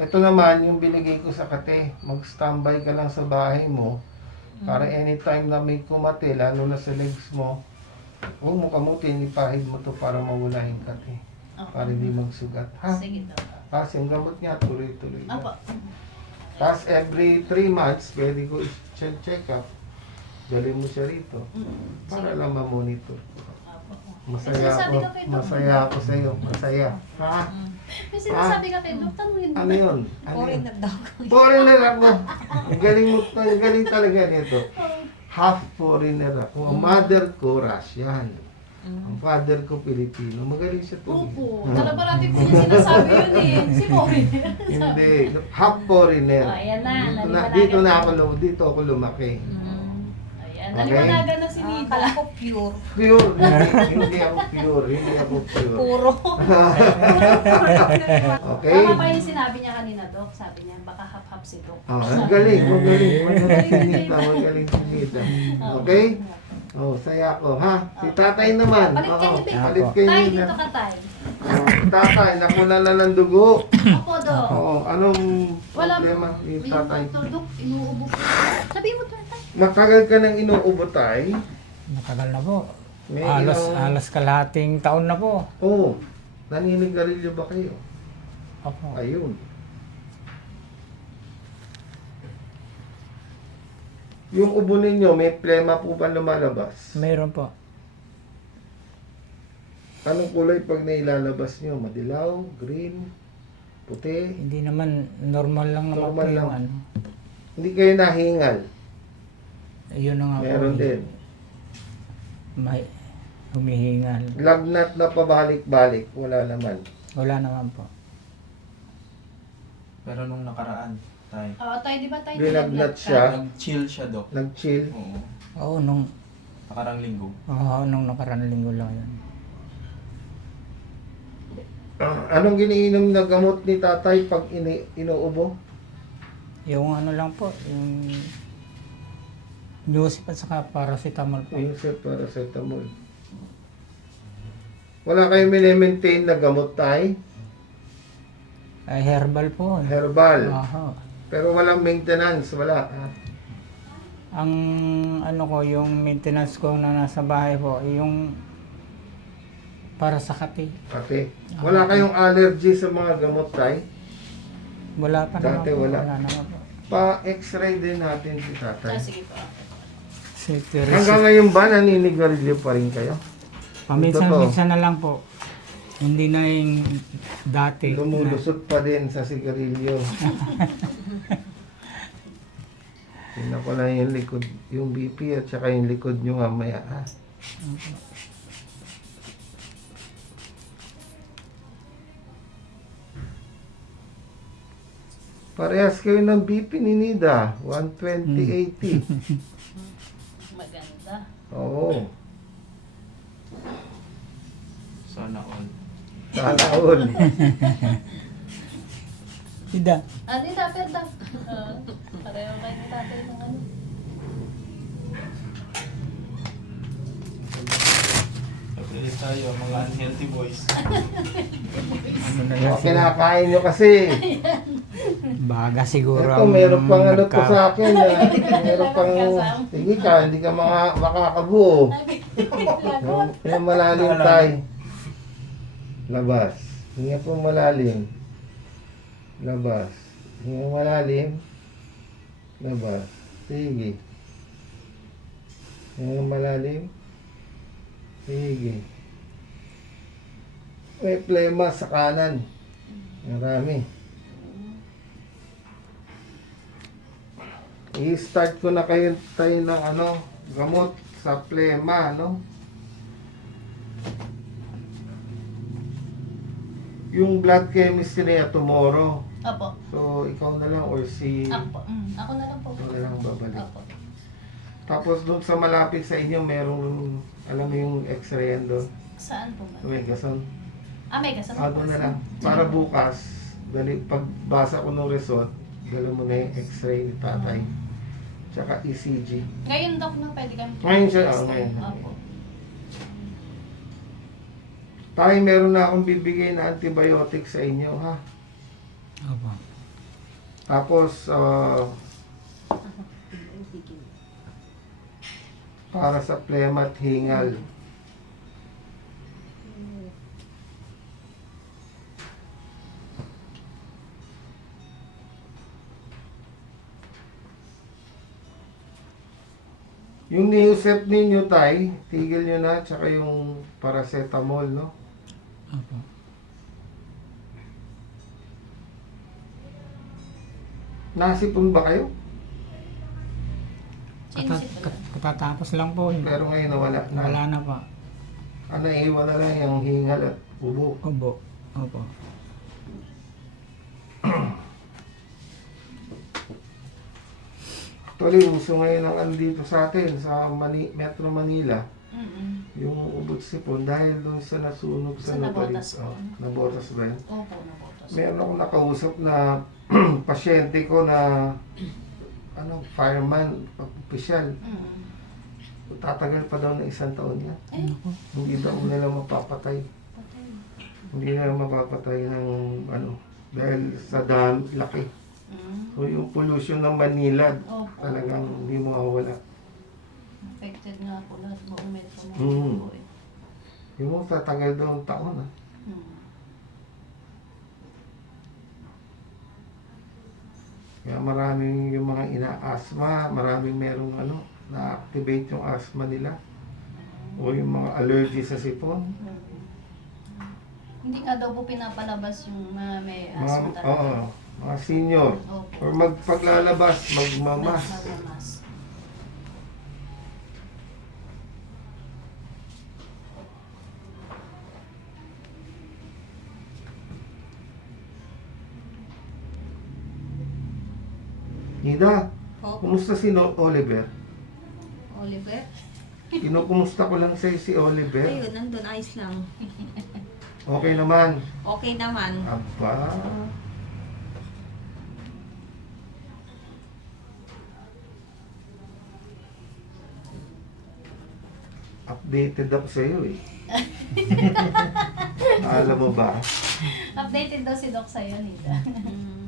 Ito naman yung binigay ko sa kate, mag-standby ka lang sa bahay mo para anytime na may kumate, lalo na sa legs mo, huwag mo kamutin, ipahid mo to para mawala yung kate. Para hindi magsugat. Ha? Sige, Dok. Tapos yung gamot niya, tuloy-tuloy. Apo. Tapos every 3 months, pwede ko i-check up. Galing mo siya rito. Para lang ma-monitor. Apo. Masaya May sinasabi ako. ka kay Doc. Masaya ako sa iyo. Masaya. Ha? May sinasabi ka kay Dok, tanungin mo. Ano yun? Ano yun? Foreigner daw ko. Foreigner ako. Ang galing mo. Ang galing talaga nito. Half foreigner ako. Ang mother ko, Russian. Ang father ko, Pilipino. Magaling siya to. Opo. Talabarati ko yung sinasabi yun eh. Si Pory. Hindi. Half foreigner. Oh, ayan na. Dito ako lumaki. Ayan. Okay. Naliwanagan na si Nida. Kala ko pure. Pure. Hindi ako pure. Hindi ako pure. Puro. Okay? Tama ba yung sinabi niya kanina, Dok? Sabi niya, baka hap-hap si Dok. Oh, ang galing. Magaling. Magaling si Nita. Magaling si Nita. Okay? Oh, saya ako, ha? Si tatay naman. Palit kayo, Oo, Bek. palit kayo Tay, na. dito ka, Tay. Oh, tatay, nakuna na ng dugo. Opo, Dok. Oo, anong Wala. problema ni May tatay? doktor, Dok. Inuubo ko. Sabi mo, Tay. Matagal ka nang inuubo, tay? Matagal na po. May Alas kalahating taon na po. Oo. Naninigarilyo ba kayo? Opo. Ayun. Yung ubo ninyo, may plema po ba lumalabas? Mayroon po. Anong kulay pag nailalabas nyo? Madilaw, green, puti? Hindi naman normal lang naman Normal po yung lang. ano. Hindi kayo nahingal? Yun na nga po. Meron din. May humihingal. Lagnat na pabalik-balik, wala naman. Wala naman po. Pero nung nakaraan, tay, Oo, Tay, di ba, Tay? Nilagnat ka? siya, nag-chill siya, Dok. nag-chill. Oo. Oo, nung Nakarang linggo. nakaraan linggo lang yun. Anong giniinom na gamot ni tatay pag inuubo? Yung ano lang po, yung Newsip at saka paracetamol po. Yung sa paracetamol. Wala kayong mini-maintain na gamot tay? Ay, herbal po. Herbal. Aha. Pero walang maintenance, wala. Ang ano ko, yung maintenance ko na nasa bahay po, yung para sa kati. Okay. Wala kayong allergy sa mga gamot tay? Wala pa naman Dati po. wala. Wala naman po. Pa-x-ray din natin si Ah, tatay. sige po. Safety Hanggang risk. ngayon ba naninigarilyo pa rin kayo? Paminsan-minsan na lang po. Hindi na yung dati. Na, Lumulusot pa din sa sigarilyo. Tingnan ko lang yung likod, yung BP at saka yung likod nyo mamaya. Ha? Parehas kayo ng BP ni Nida, 120/80. Maganda. Oo. Sana all. Sana all. Ida. Ah, di dapat da. Pareho kayo ni tatay ng ano. Pagkalit tayo, mga unhealthy boys. Ano na yan? Kinakain nyo kasi. Baga siguro. Ito, ang meron pang ano to nagka- sa akin. Meron pang, sige ka, hindi ka makakabuo. Yung malalim tayo. Labas. Hinga po malalim. Labas. Hinga malalim. Labas. Sige. Hinga malalim. Sige. May plema sa kanan. Marami. I-start ko na kayo tayo ng ano, gamot sa plema, no? Yung blood chemistry niya tomorrow. Opo. So, ikaw na lang or si... Ako po. Ako na lang po. Ako na lang babalik. Opo. Tapos doon sa malapit sa inyo, merong, alam mo yung x-ray yan doon? Saan po ba? Megason. Mega sa Doon na lang. Para bukas, pagbasa ko ng result, dala mo na yung x-ray ni tatay. Tsaka ECG. Ngayon, Doc, na pwede kami. Ngayon siya, ngayon. Opo. Tayo, meron na akong bibigay na antibiotic sa inyo, ha? Opo. Tapos, para sa plema at hingal. Yung Neosep ninyo, tay, tigil nyo na, tsaka yung paracetamol, no? Opo. Nasipon ba kayo? Sinisip ko lang. Katatapos lang po. Pero ngayon nawala na. Wala na pa. Ano, iwan na lang yung hingal at ubo. Opo. Opo. Actually, uso ngayon ang ano dito sa atin, sa Metro Manila, Mm-mm. yung ubod sipon dahil doon sa nasunog sa Sa Nabarit. nabotas po. Nabotas ba yun? Opo, nabotos. Meron akong nakausap na pasyente ko na fireman, official. Mm-mm. Tatagal pa daw ng 1 taon yan. Eh, Hindi daw nila mapapatay. patay. Hindi nila mapapatay ng dahil sa laki. Mm. So yung pollution ng Manila, Opo. talagang hindi mawawala. Affected nga po lahat buong metro mo. Mm. Po eh. Yung tatagal daw ng taon, ha? Mm. Kaya maraming yung mga ina-asthma, maraming merong na-activate yung asthma nila. O yung mga allergy sa sipon. Hindi nga daw po pinapalabas yung may Mga, asthma talaga. mga senior. Opo. Or paglalabas, magmamas. Magmamas. Nida, Opo. kumusta si Oliver? Oliver? Kinukumusta ko lang sa'yo si Oliver. Ayun, nandun, ayos lang. Okay naman. Okay naman. Aba. Updated ako sa iyo eh. Alam mo ba? Updated daw si Doc sa'yo, Nita. Mm.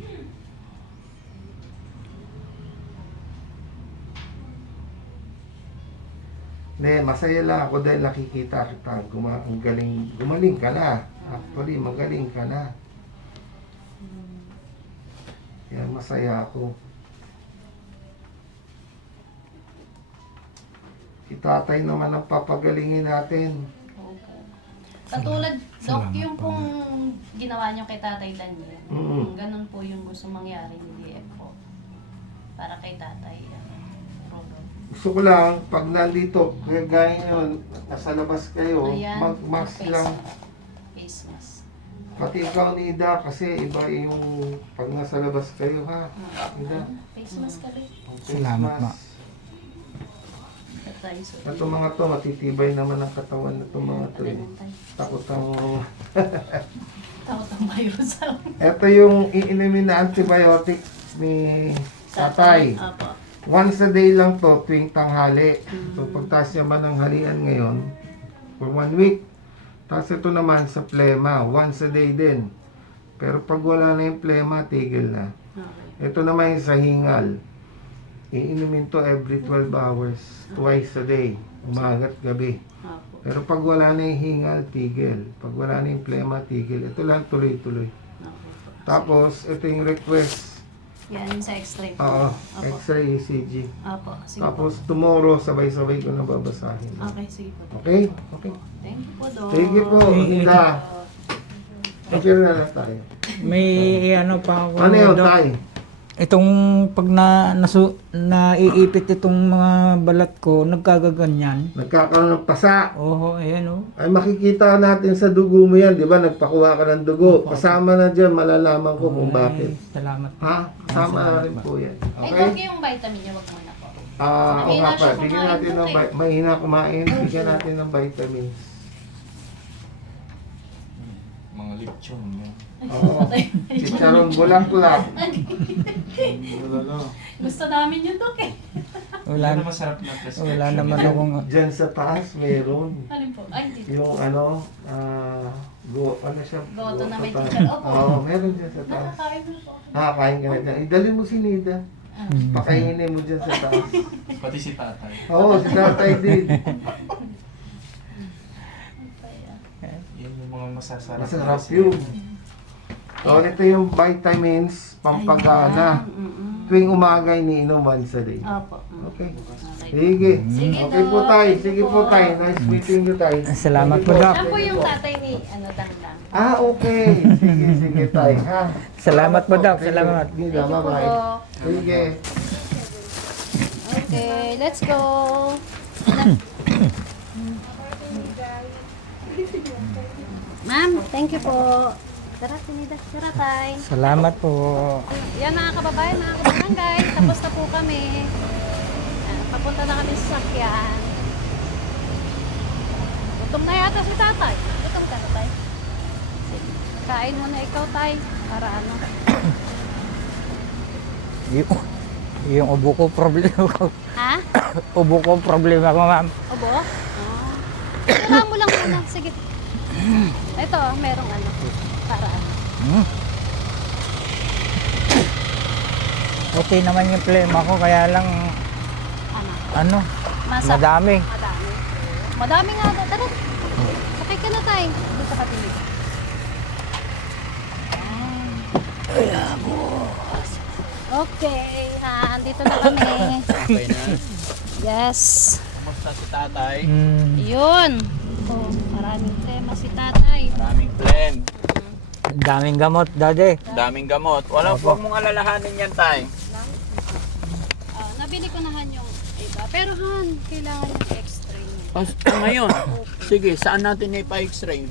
Hindi, masaya lang ako dahil nakikita kita. Gumaling ka na. Actually, magaling ka na. Kaya masaya ako. Si tatay naman ang papagalingin natin. Opo. Katulad, Dok, yung pong ginawa nyo kay Tatay Daniel, ganun po yung gusto mangyari ni DF po. Para kay Tatay Rodo. Gusto ko lang, pag nandito, gaya ngayon, nasa labas kayo, Ayan, mag-mask face lang. Face mask. Pati ikaw, Nida, kasi iba yung pag nasa labas kayo, ha? Nida. Face mask ka rin. Ang face Salamat, mask. Tatay, so, Ito mga to, matitibay naman ang katawan na itong mga to. Eh. Takot ang... Takot ang virus. Ito yung iinumin na antibiotics ni tatay. Opo. Once a day lang to, tuwing tanghali. So pagtaas niya man ng halian ngayon, for 1 week. Tapos ito naman sa plema, once a day din. Pero pag wala na yung plema, tigil na. Okay. Ito naman yung sa hingal. Iinumin to every 12 hours, twice a day, umaga at gabi. Opo. Pero pag wala na yung hingal, tigil. Pag wala na yung plema, tigil. Ito lang tuloy-tuloy. Opo. Tapos, ito yung request. Yan yung sa x-ray po. Oo, Opo. X-ray ECG. Opo. Sige Tapos, po. tomorrow, sabay-sabay ko na babasahin. Okay, sige po. Okay? Okay. Thank you po, Dok. Sige po, Linda. Okay na lang tayo. May ano pa ako. Ano yun, Dok? tay? Itong pag naiipit itong mga balat ko, nagkagaganyan. Nagkakaroon ng pasa. Oo, ayan oh. Ay makikita natin sa dugo mo yan, di ba? Nagpakuha ka ng dugo. Kasama na dyan, malalaman ko kung bakit. Salamat. Ha? Kasama na rin po yan. Ay, Okay? Dok, yung vitamin niya, wag muna po. O Mahina nga siya pa, bigyan kumain, natin ng Dok, eh. mahina kumain, bigyan natin ng vitamins. Mga lechon. Yan. Oo. Chicharon bulaklak. Wala. Gusto namin yun, Dok, eh. Wala, Wala masarap na prescription. wala naman akong... Dyan sa taas, meron. Alin po? Ay, dito. Yung ano, ano siya? Goto na may pa- chicharon. Opo. Oo, meron dyan sa taas. Nakakain na po. Nakakain ka na dyan. Idali mo si Nida. Pakainin mo dyan sa taas. Pati si tatay. Oo, si tatay din. Yan yung mga masasarap. Masarap yun. So, ito yung vitamins, pampagana. Tuwing umaga, iniinom once a day. Opo. Okay. Okay. Sige. Sige, Okay po Dok. tayo. Thank Sige you po po. tayo. Nice meeting you tayo. Salamat Sige po, Doc. Yan po yung tatay ni, Dangdang. Ah, okay. Sige, sige tayo. Ha? Salamat po, Doc. Sige. Salamat. Sige, Thank you po, bye-bye. Dok. Sige. Okay, let's go. Ma'am, thank you po. Tara, Tinida. Tara, tay. Salamat po. Yan mga kababayan, mga kabarangay. Tapos na po kami. Papunta na kami sa sakyan. Gutom na yata si tatay. Gutom ka, tatay. Sige. Kain mo na ikaw, tay. Para ano. Yung ubo ko problema ko. Ha? Ubo ko problema ko, ma'am. Obo? Tira mo lang muna. Sige. Ito, merong ano. Para ano. Okay naman yung problema ko, kaya lang, Ano? Masa. madami. Madami. Madami nga. Tara. Sakay ka na tayo. Doon sa katilig. Okay. Dito na kami. Okay na. Yes. Kumusta si tatay? Yun. Oh, maraming tema si tatay. Maraming plan. Daming gamot, daddy. Daming gamot. Huwag mong alalahanin yan, tay. Nabili ko na han yung iba. Pero han, kailangan yung x-ray niya. Ngayon, sige, saan natin ipa-x-ray?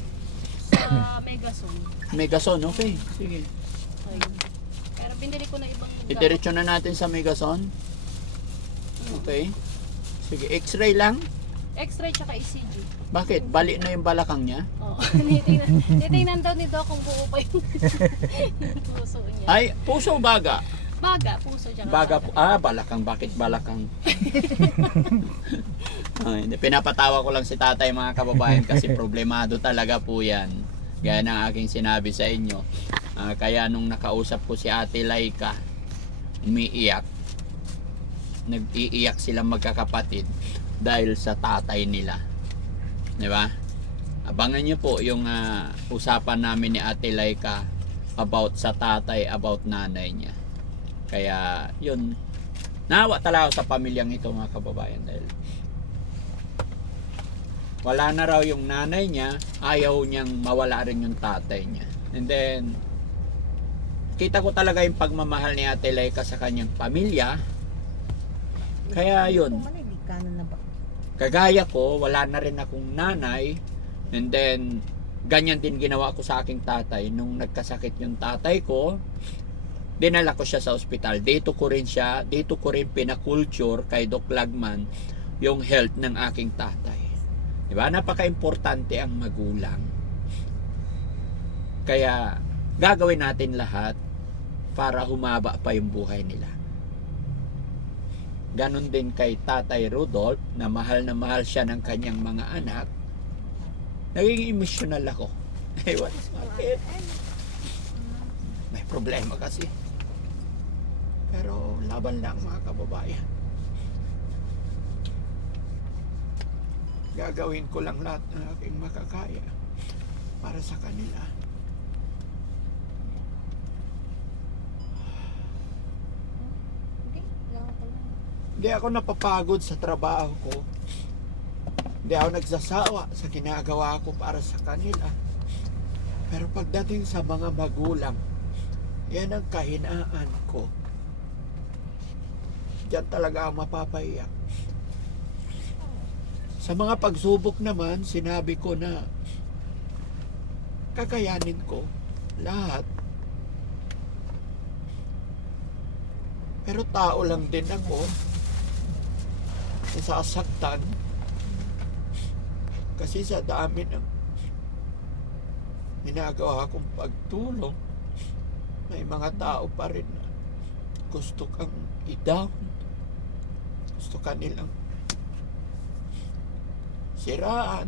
Sa Megason. Megason, okay. Sige. Ayun. Pero binili ko na ibang gamot. Itiretso na natin sa Megason. Okay. Sige, x-ray lang. X-ray tsaka ECG. Bakit? Bali na yung balakang niya? Oo. Titingnan daw nito kung buo pa yung puso niya. Ay, puso o baga? Baga, puso tsaka Baga po. Balakang. Bakit balakang? Ay, hindi, pinapatawa ko lang si tatay mga kababayan kasi problemado talaga po yan. Gaya ng aking sinabi sa inyo. Kaya nung nakausap ko si Ate Laika, umiiyak. Nag-iiyak silang magkakapatid dahil sa tatay nila. Di ba? Abangan nyo po yung usapan namin ni Ate Laika about sa tatay, about nanay niya. Kaya yun, nawa talaga ako sa pamilyang ito mga kababayan dahil wala na raw yung nanay niya, ayaw niyang mawala rin yung tatay niya. And then kita ko talaga yung pagmamahal ni Ate Laika sa kanyang pamilya. Kaya yun, kagaya ko, wala na rin akong nanay. And then ganyan din ginawa ko sa aking tatay. Nung nagkasakit yung tatay ko, dinala ko siya sa ospital. Dito ko rin pinakulture kay Doc Lagman yung health ng aking tatay. Diba? Napaka-importante ang magulang. Kaya gagawin natin lahat para humaba pa yung buhay nila. Ganon din kay Tatay Rudolph na mahal siya ng kanyang mga anak. Naging emotional ako. Ewan, bakit? May problema kasi. Pero laban lang mga kababayan. Gagawin ko lang lahat ng aking makakaya para sa kanila. Hindi ako napapagod sa trabaho ko. Hindi ako nagsasawa sa ginagawa ko para sa kanila. Pero pagdating sa mga magulang, yan ang kahinaan ko. Diyan talaga ako mapapahiyak. Sa mga pagsubok naman, sinabi ko na kakayanin ko lahat. Pero tao lang din ako. Nasasaktan. Kasi sa dami ng ginagawa kong pagtulong, may mga tao pa rin na gusto kang i-down. Gusto ka nilang siraan.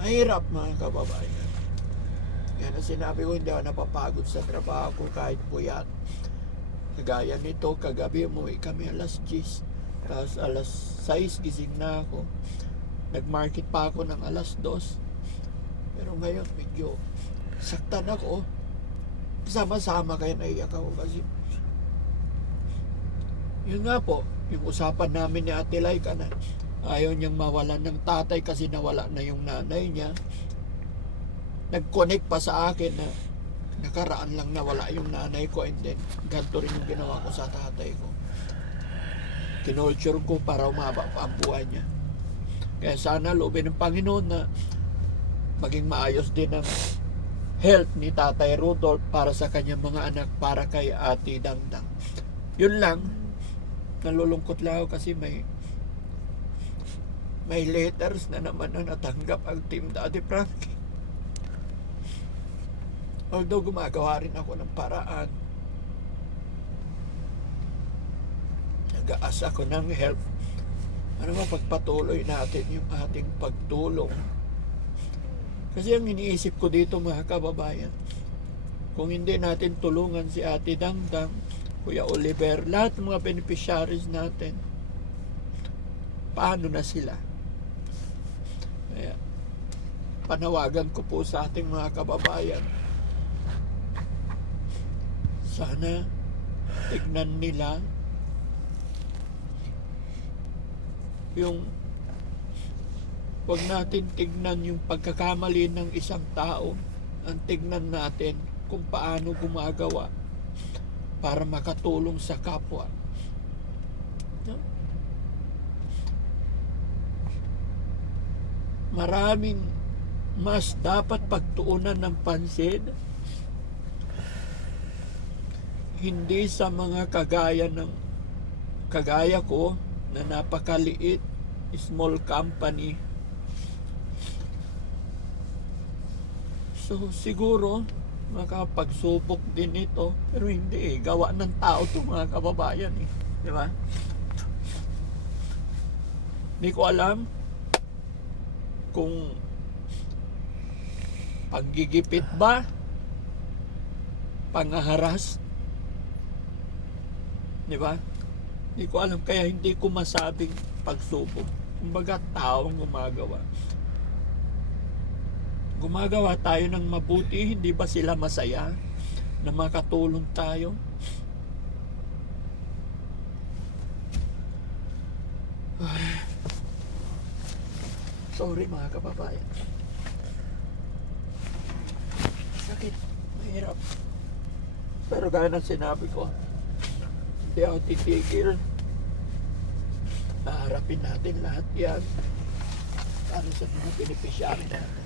Mahirap mga kababayan. Yan ang sinabi ko, hindi ako napapagod sa trabaho ko kahit puyat. Kagaya nito, kagabi umuwi kami alas 10. Tapos alas 6 gising na ako. Nag-market pa ako ng alas 2. Pero ngayon medyo saktan ako. Sama-sama kaya naiyak ako kasi yun nga po, yung usapan namin ni Ate Laika na ayaw niyang mawalan ng tatay kasi nawala na yung nanay niya. Nag-connect pa sa akin na nakaraan lang nawala yung nanay ko, and then ganito rin yung ginawa ko sa tatay ko. Kinulture ko para umaba pa ang buhay niya. Kaya sana loobin ng Panginoon na maging maayos din ang health ni Tatay Rudolph para sa kanyang mga anak, para kay Ate Dangdang. Yun lang. Nalulungkot lang ako kasi may letters na naman na natanggap ang Team Daddy Frankie. Although gumagawa rin ako ng paraan, nag-aas ako ng help. Ano ba, pagpatuloy natin yung ating pagtulong. Kasi ang iniisip ko dito mga kababayan, kung hindi natin tulungan si Ate Dangdang, Kuya Oliver, lahat ng mga beneficiaries natin, paano na sila? Kaya panawagan ko po sa ating mga kababayan, sana tignan nila yung, wag natin tignan yung pagkakamali ng isang tao, ang tignan natin kung paano gumagawa para makatulong sa kapwa. No? Maraming mas dapat pagtuunan ng pansin, hindi sa mga kagaya ko na napakaliit, small company. So siguro makapagsubok din ito, pero hindi gawa ng tao to mga kababayan di ba? Hindi ko alam kung paggigipit ba, pangaharas, di ba? Hindi ko alam, kaya hindi ko masabing pagsubok. Kumbaga taong gumagawa. gumagawa tayo ng mabuti, hindi ba sila masaya na makatulong tayo? Ay. Sorry mga kababayan. Sakit, mahirap. Pero gaya ng sinabi ko, hindi ako titigil. Haharapin natin lahat yan para sa mga beneficiary natin.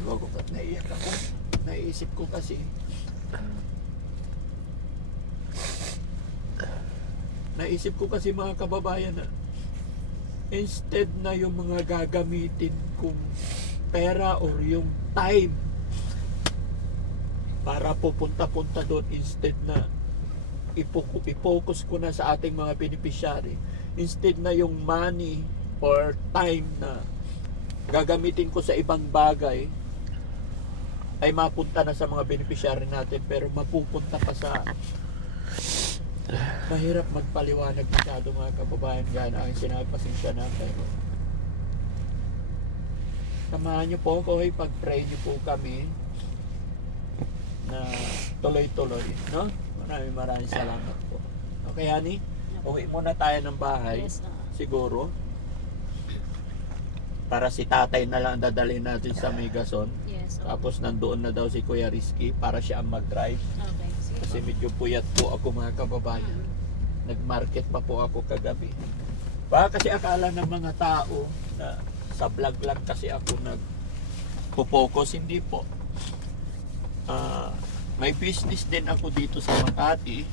Diba ko ba't naiyak ako? Naisip ko kasi mga kababayan na instead na yung mga gagamitin kong pera or yung time para pupunta-punta doon, instead na i-focus ko na sa ating mga beneficiary, instead na yung money or time na gagamitin ko sa ibang bagay ay mapunta na sa mga beneficiary natin, pero mapupunta pa sa mahirap magpaliwanag masyado mga kababayan. Gaya na aking sinabi, pasensya na, pero samahan niyo po ako, pag-pray niyo po kami na tuloy-tuloy, no? Maraming salamat po. Okay, honey? Uwi muna tayo ng bahay. Yes, Siguro. Para si tatay na lang dadalhin natin sa Megason. yes. Tapos nandoon na daw si Kuya Rizky para siya ang mag-drive. Okay, sige. Kasi medyo puyat po ako mga kababayan. Nag-market pa po ako kagabi. Baka kasi akala ng mga tao na sa vlog lang kasi ako nag-focus. Hindi po. May business din ako dito sa Makati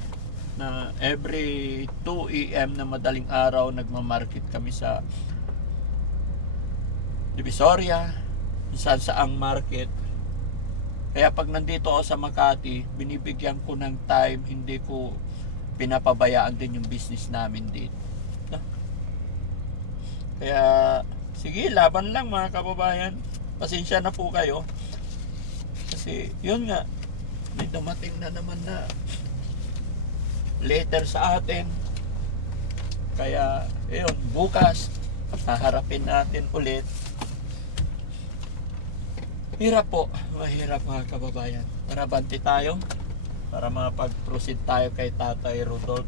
na every 2 AM na madaling araw nagmamarket kami sa Divisoria, saan saang market. Kaya pag nandito ako sa Makati, binibigyan ko ng time, hindi ko pinapabayaan din yung business namin dito. No? Kaya sige, laban lang mga kababayan. Pasensya na po kayo. Kasi yun nga, may dumating na naman na letter sa atin. Kaya yun, bukas haharapin natin ulit. Hirap po, mahirap mga kababayan. Tara, banti tayo para makapag-proceed tayo kay Tatay Rudolph.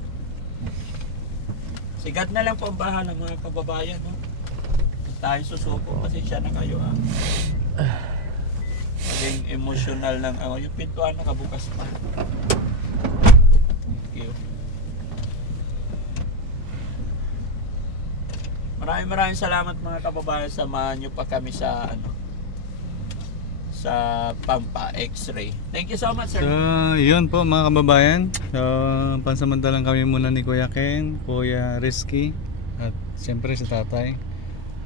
Sigad na lang po ang bahala mga kababayan. No? Tayo susuko, pasensya na kayo. Maging emotional lang ako. Yung pintuan nakabukas pa. Thank you. Maraming salamat mga kababayan. Samahan nyo pa kami sa sa Pampa X-ray. Thank you so much, sir. So, yun po mga kababayan. So, pansamantalang kami muna ni Kuya Ken, Kuya Rizky, at siyempre si Tatay.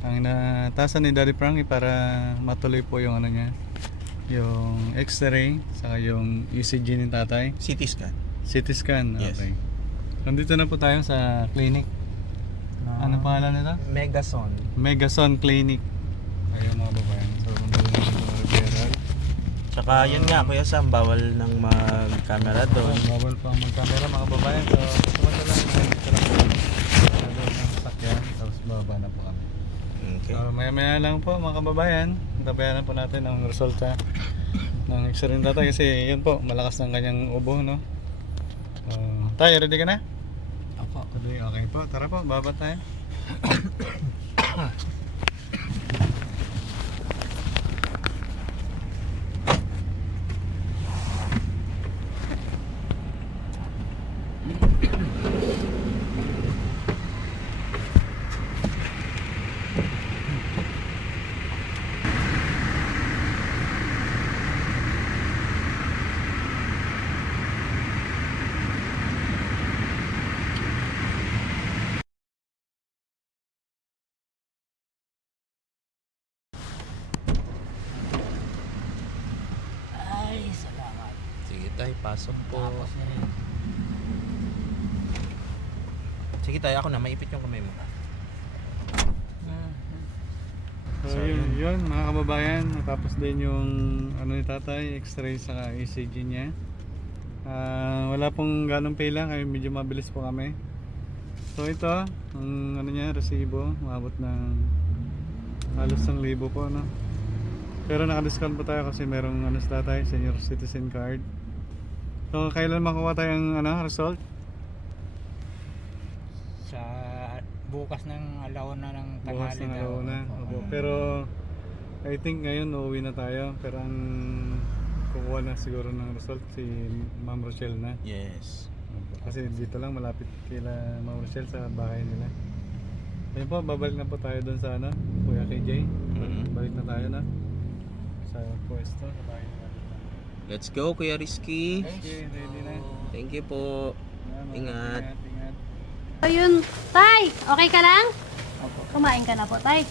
Ang natasan ni Daddy Frankie para matuloy po yung ano niya, yung X-ray, saka yung ECG ni Tatay. CT scan. CT scan, Yes. okay. Nandito na po tayo sa clinic. Ano pangalan nito? Megason. Megason Clinic. Ayun mga kababayan. So, nandito na sa referral. Tsaka yun nga, Kuya Sam, bawal nang mag-camera doon. Bawal pa mag-camera mga kababayan. So, sumanda lang dito lang po. Doon ng sasakyan. Tapos bababa na po kami. Okay. So, maya-maya lang po mga kababayan. Tabayanan po natin ang resulta ng X-ray ng Tatay. Kasi yun po, malakas ng kanyang ubo, no? Tayo, ready ka na? Opo. Okay po, tara po, baba tayo. Ay, salamat. Sige tayo, pasok po. Sige tayo, ako na, maipit yung kamay mo. So yun mga kababayan, natapos din yung ano ni Tatay, X-ray saka ECG niya. Wala pong ganong pila, kaya medyo mabilis po kami. So ito, ang ano niya, resibo, umabot ng Halos 1,000 po, no? Pero naka-discount po tayo kasi merong ano sa tayo, senior citizen card. So, kailan makuha tayong result? Sa bukas ng alauna ng Bukas tanghali na daw. alauna. Opo. Pero I think ngayon uuwi na tayo. Pero ang kukuha na siguro ng result si Ma'am Rochelle na. Yes. Opo. Kasi dito lang malapit kila Ma'am Rochelle sa bahay nila. Ayun po, babalik na po tayo doon sa Kuya KJ. Balik na tayo na sa pwesto, sa bahay nila. Let's go, Kuya Rizky. Okay, ready na. Thank you po. Yan, Ingat. Ingat. Ayun, Tay, okay ka lang? Kumain ka na po, Tay.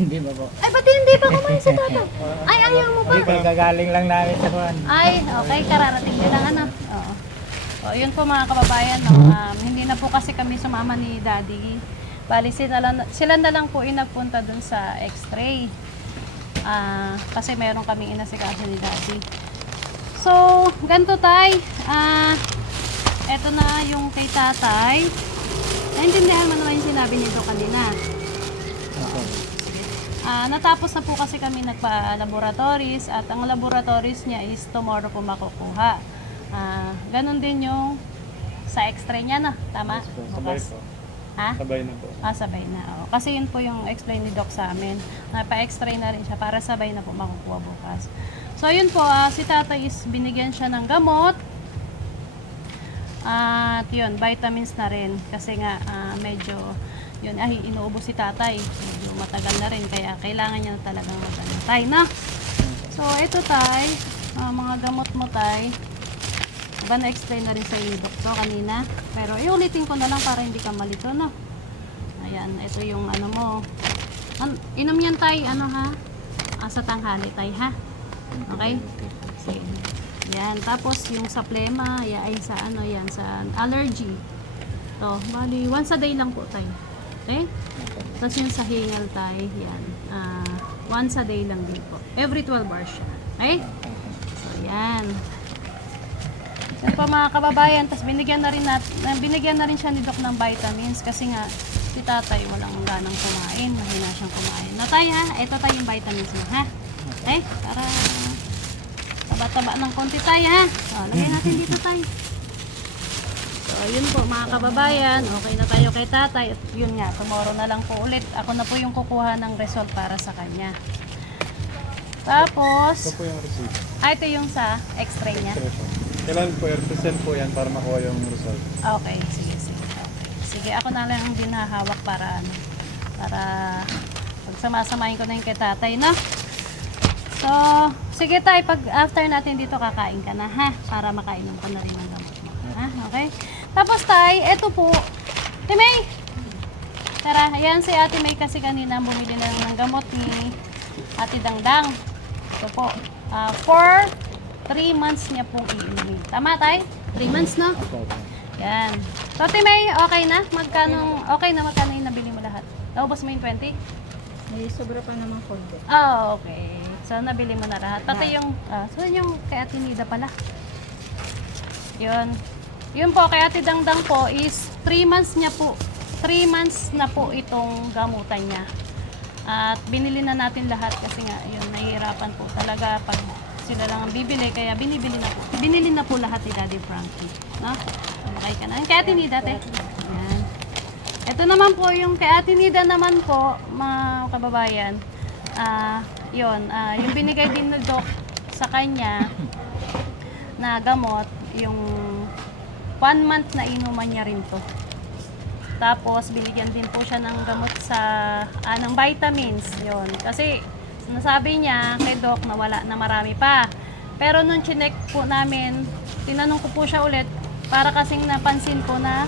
Hindi ba po? Ay, pati hindi pa kumain si Tatay. Ay, ayaw mo pa. Kagagaling lang namin sa kuwan. Ay, okay, kararating din lang Oo. O, yun po mga kababayan, no? Hindi na po kasi kami sumama ni Daddy. Bali, sila na lang po nagpunta dun sa X-ray. Kasi meron kaming inasikaso ni Daddy. So, ganito Tay. Eto na yung kay Tatay. Naintindihan mo naman yung sinabi nito kanina. Natapos na po kasi kami nagpa-laboratories at ang laboratories niya is tomorrow po makukuha. Ganon din yung sa x-ray niya, no? Tama? Sabay po. Ha? Sabay na po. Sabay na. Oo. Kasi yun po yung explain ni Doc sa amin. Pa-x-ray na rin siya para sabay na po makukuha bukas. So yun po, si Tatay is binigyan siya ng gamot. At yun, vitamins na rin. Kasi nga medyo yun, inuubos si Tatay. Medyo matagal na rin. Kaya kailangan niya talagang magantay na. So ito Tay, mga gamot mo Tay. Diba na-explain na rin sa inyo doktor kanina. Pero iulitin ko na lang para hindi ka malito, no? Ayan, ito yung ano mo. Inom yan Tay, sa tanghali Tay, ha? Okay? Sige. Yan, tapos yung sa plema, ay sa yan, sa allergy. To, bali, once a day lang po Tay. Okay? Tapos yung sa hingal Tay, yan. Once a day lang din po. Every 12 hours siya. Okay? So, yan. Yan pa mga kababayan, tapos binigyan na rin siya ni Doc ng vitamins kasi nga si Tatay walang ganang kumain, mahina siyang kumain. Na Tay ha, ito Tay yung vitamins mo ha. Okay? Para taba-taba ng konti Tay ha. So, lagay natin dito Tay. So, yun po mga kababayan, okay na tayo kay Tatay. At yun nga, tomorrow na lang po ulit. Ako na po yung kukuha ng result para sa kanya. Tapos, Ito po yung receipt. ito yung sa x-ray niya. Kailan po, i-present po yan para makuha yung result. Okay, sige. Okay. Sige, ako na lang ang dinahawak para pagsamasamahin ko na yung kay Tatay, no? So, sige Tay, pag after natin dito kakain ka na, ha? Para makainom ka na rin ng gamot mo, ha? Okay? Tapos Tay, eto po, Timay! Tara, ayan si Ate May kasi kanina bumili na ng gamot ni Ate Dangdang. Ito po, for 3 months niya pong iinumin. Tama Tay? 3 months, no? Yan. So, Timay, okay na? Magkano yung nabili mo lahat? Naubos mo yung 20? May sobra pa naman konti. Okay. So, nabili mo na lahat. Pati yung, so yung kay Ate Nida pala. Yun. Yun po, kay Ate Dangdang po is 3 months niya po. 3 months na po itong gamutan niya. At binili na natin lahat kasi nga, yun, nahihirapan po talaga pag sila lang ang bibili. Kaya binili na po lahat ni Daddy Frankie. No? Okay ka na. Kay Ate Nida, te. Yan. Ito naman po, yung kay Ate Nida naman po, mga kababayan, yung binigay din ng Doc sa kanya na gamot, yung 1 month na inuman niya rin to. Tapos binigyan din po siya ng gamot sa ng vitamins, yon. Kasi nasabi niya kay Doc na wala na marami pa. Pero nung chinek po namin, tinanong ko po siya ulit para kasing napansin ko na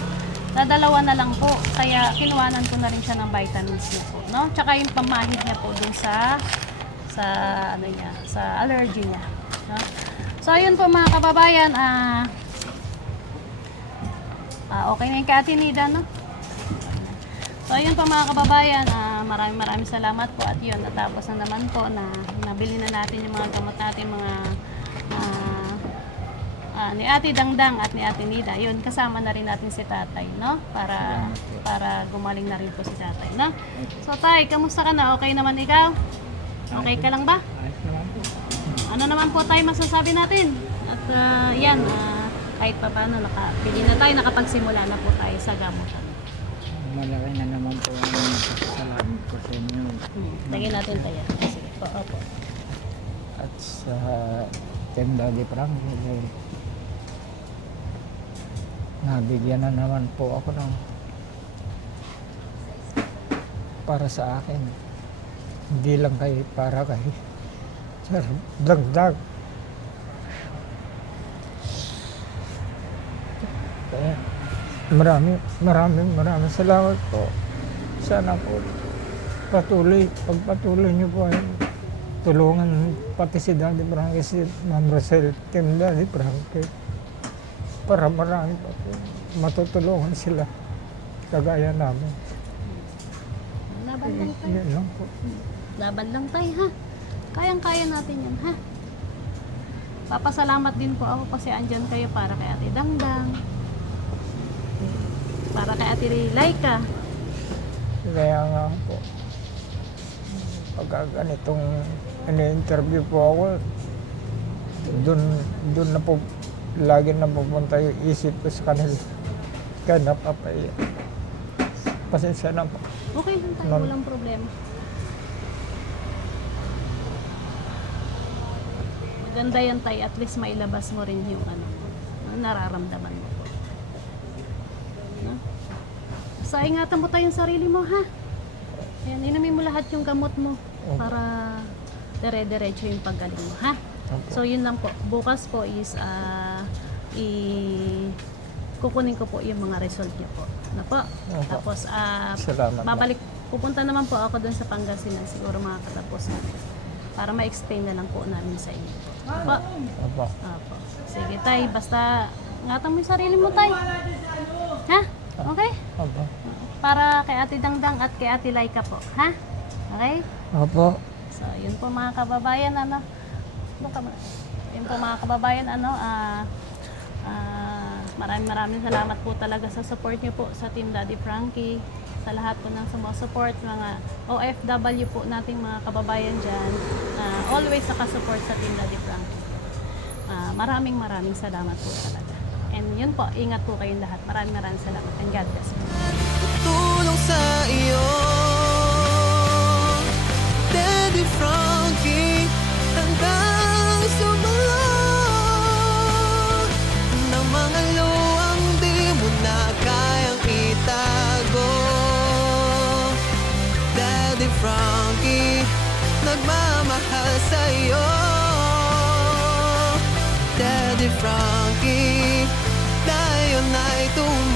dalawa na lang po. Kaya kinuhanan ko na rin siya ng vitamins niya po, no? Tsaka yung pamahid niya po dun sa allergy niya, no? So ayun po mga kababayan, okay na yung kay Ate Nida, no? So ayun po mga kababayan, maraming salamat po at yun, natapos na naman po na nabili na natin yung mga gamot natin, mga ni Ate Dangdang at ni Ate Nida. Yun, kasama na rin natin si tatay, no? Para gumaling na rin po si tatay, no? So tay, kamusta ka na? Okay naman ikaw? Okay ka lang ba? Ayos naman po. Ano naman po tayo masasabi natin? At yan, kahit pa paano, nakapili na tayo, nakapagsimula na po tayo sa gamutan. Malaki na naman po yung salamat ko sa inyo. Lagyan natin tayo. Sige po, opo. At sa Team Daddy Frankie, nabigyan na naman po ako ng para sa akin. Hindi lang para kay Sir Dagdag. Kaya maraming salamat po. Sana po pagpatuloy niyo po ay tulungan pati si Daddy Frankie, si Ma'am Rosel, Team Daddy Frankie, para marami pa po matutulungan sila kagaya namin. Laban lang tayo. Yun lang po. Laban lang tayo, ha? Kayang-kaya natin yan, ha? Papasalamat din po ako kasi andyan kayo para kay Ate Dangdang, para kay Ate Laika. Kaya nga po, pagka ganitong ini-interview po ako, dun na po lagi na pupunta yung isip ko sa kanila. Kaya napapaya. Pasensya na po. Okay lang tayo, walang problema. Maganda yan tayo, at least mailabas mo rin yung nararamdaman mo po. No? Sa ingatan mo tayong sarili mo, ha? Yan, inumin mo lahat yung gamot mo para dire-diretso yung paggaling mo, ha? So yun lang po. Bukas po is kukunin ko po yung mga result niyo po. Na po. Tapos Salamat. pupunta naman po ako dun sa Pangasinan, siguro mga katapos na para ma-explain na lang po namin sa inyo. Opo. Opo. Sige tay, basta ingatan mo yung sarili mo tay. Ha? Okay? Opo. Para kay Ate Dangdang at kay Ate Laika po, ha? Okay? Opo. So, yun po mga kababayan, yun po mga kababayan, maraming salamat po talaga sa support niyo po sa Team Daddy Frankie, sa lahat po ng sumusupport, mga OFW po nating mga kababayan dyan, always nakasupport sa Team Daddy Frankie. Maraming salamat po talaga. And yun po, ingat po kayong lahat. Maraming salamat and God bless po. Tulong sa iyo, Daddy Frankie, hanggang sumalong ng mga luwang di mo na kayang itago. Daddy Frankie, nagmamahal sa iyo. Daddy Frankie, tayo na'y tumulong.